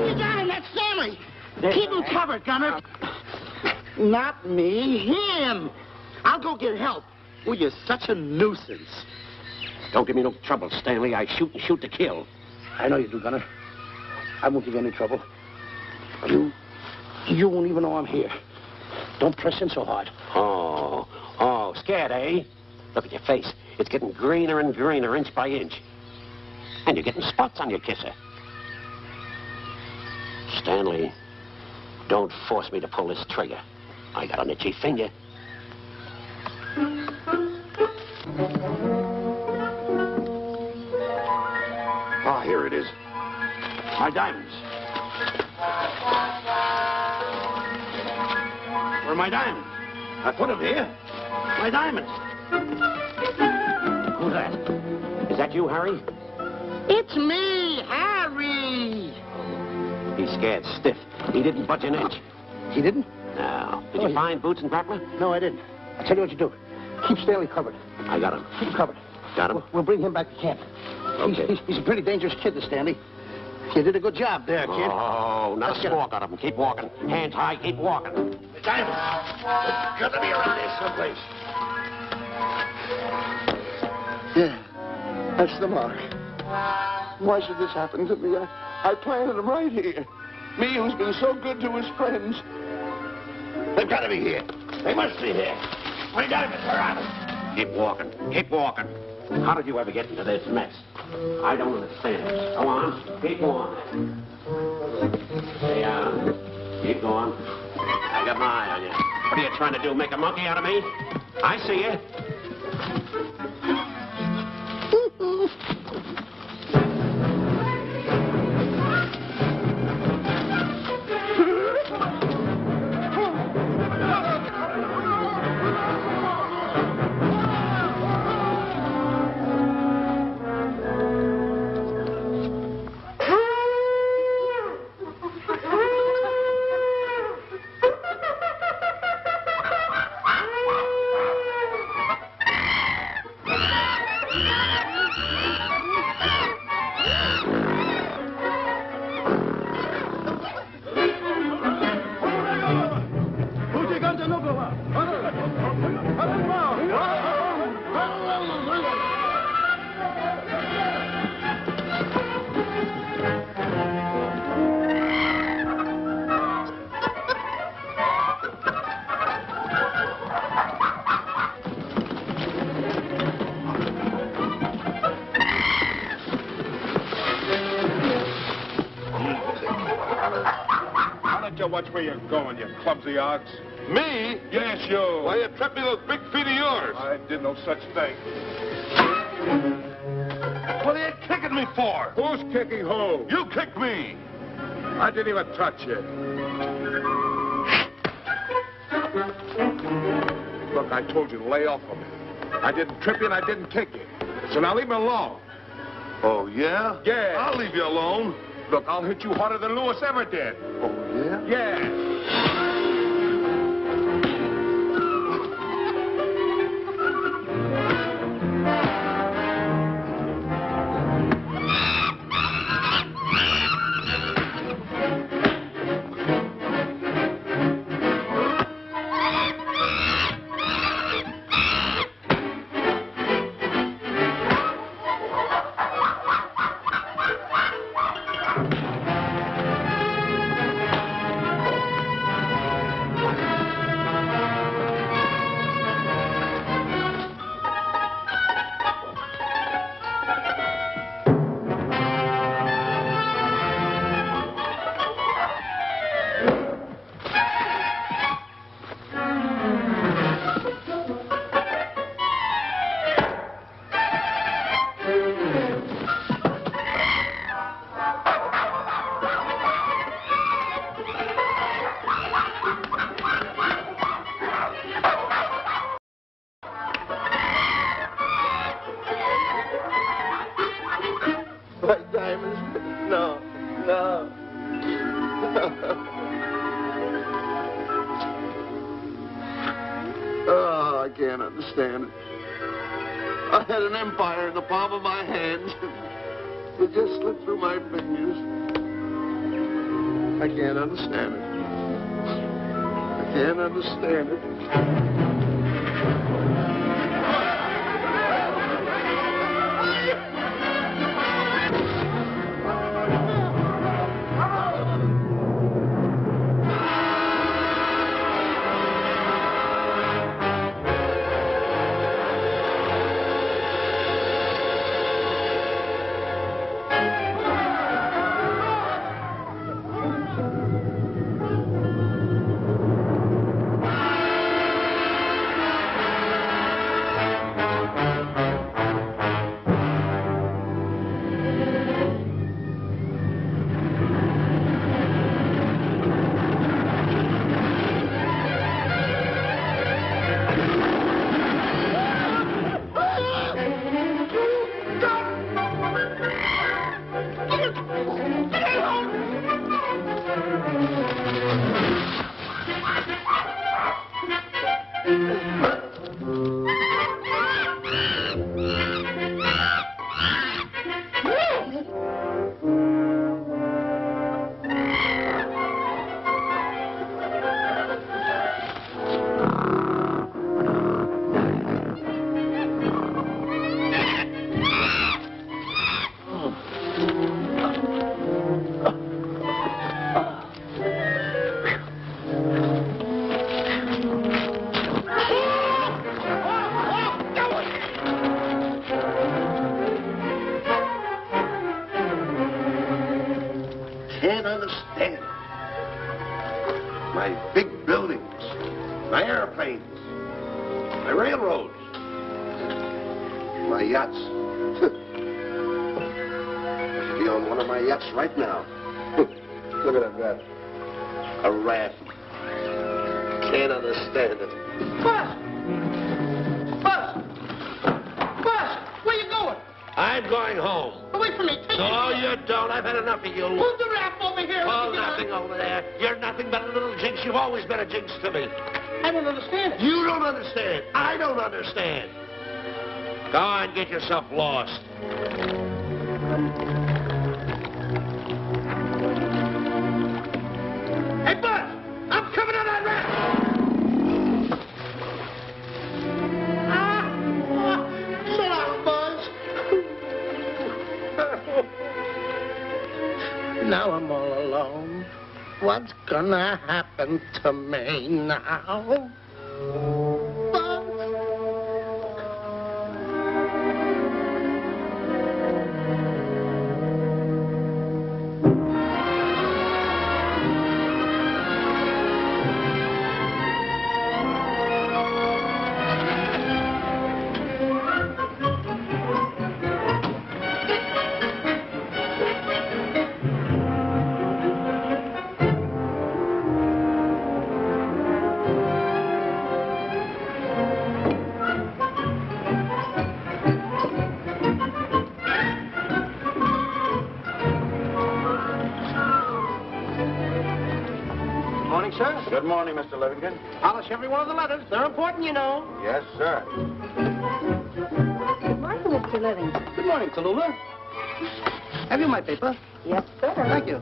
You got him. That's Stanley. Keep him covered, Gunner. Not me, him. I'll go get help. Well, you're such a nuisance. Don't give me no trouble, Stanley. I shoot and shoot to kill. I know you do, Gunner. I won't give you any trouble. You won't even know I'm here. Don't press in so hard. Oh, scared, eh? Look at your face. It's getting greener and greener, inch by inch. And you're getting spots on your kisser. Stanley, don't force me to pull this trigger. I got an itchy finger. Ah, here it is. My diamonds. Where are my diamonds? I put them here. My diamonds. Who's that? Is that you, Harry? It's me, Harry. He's scared stiff. He didn't budge an inch. He didn't? No. Did you find Boots and Grappler? No, I didn't. I'll tell you what you do. Keep Stanley covered. I got him. Keep him covered. Got him? We'll bring him back to camp. Okay. He's a pretty dangerous kid, this Stanley. You did a good job there, kid. Oh, not a squawk out of him. Keep walking. Hands high, keep walking. The diamonds. They've got to be around here someplace. Yeah, that's the mark. Why should this happen to me? I planted them right here. Me who's been so good to his friends. They've got to be here. They must be here. My diamonds are out. Keep walking. Keep walking. How did you ever get into this mess? I don't understand. Go on. Keep on. Stay on. Keep going. I got my eye on you. What are you trying to do? Make a monkey out of me? I see you. Watch where you're going, you clumsy ox. Me? Yes, you. Why, you tripped me those big feet of yours. I did no such thing. What are you kicking me for? Who's kicking who? You kicked me. I didn't even touch you. Look, I told you to lay off of me. I didn't trip you and I didn't kick you. So now leave me alone. Oh, yeah? Yeah. I'll leave you alone. Look, I'll hit you harder than Lewis ever did. Oh, yeah? Yeah. Oh, I can't understand it. I had an empire in the palm of my hand. It just slipped through my fingers. I can't understand it. I can't understand it. Right now. Look at that. A rat. Can't understand it. Buzz! Where you going? I'm going home. Away from me. Take No, you don't. I've had enough of you. Move the raft over here. Oh, nothing over there. You're nothing but a little jinx. You've always been a jinx to me. I don't understand it. You don't understand. I don't understand. Go on, get yourself lost. Hey, Buzz! I'm coming on that raft! So long, Buzz. Now I'm all alone. What's gonna happen to me now? Good morning, Mr. Livingston. Polish every one of the letters. They're important, you know. Yes, sir. Good morning, Mr. Livingston. Good morning, Tallulah. Have you my paper? Yes, sir. Thank you.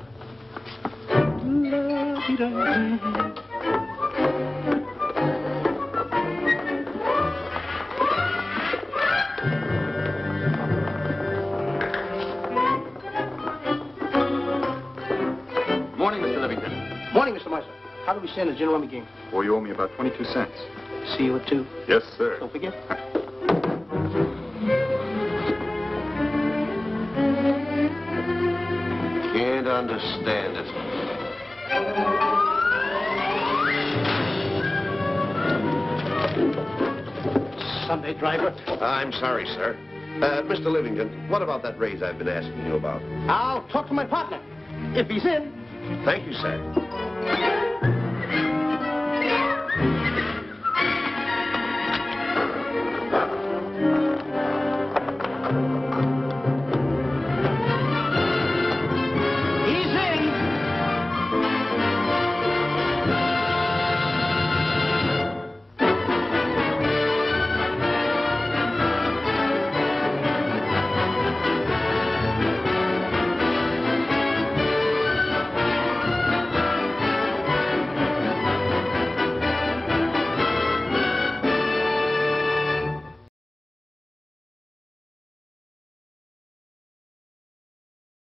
Morning, Mr. Livingston. Morning, Mr. Marshall. How do we stand the gin rummy game? Well, you owe me about 22 cents. See you at 2. Yes, sir. Don't forget. Can't understand it. Sunday driver. I'm sorry, sir. Mr. Livingston, what about that raise I've been asking you about? I'll talk to my partner. If he's in. Thank you, sir.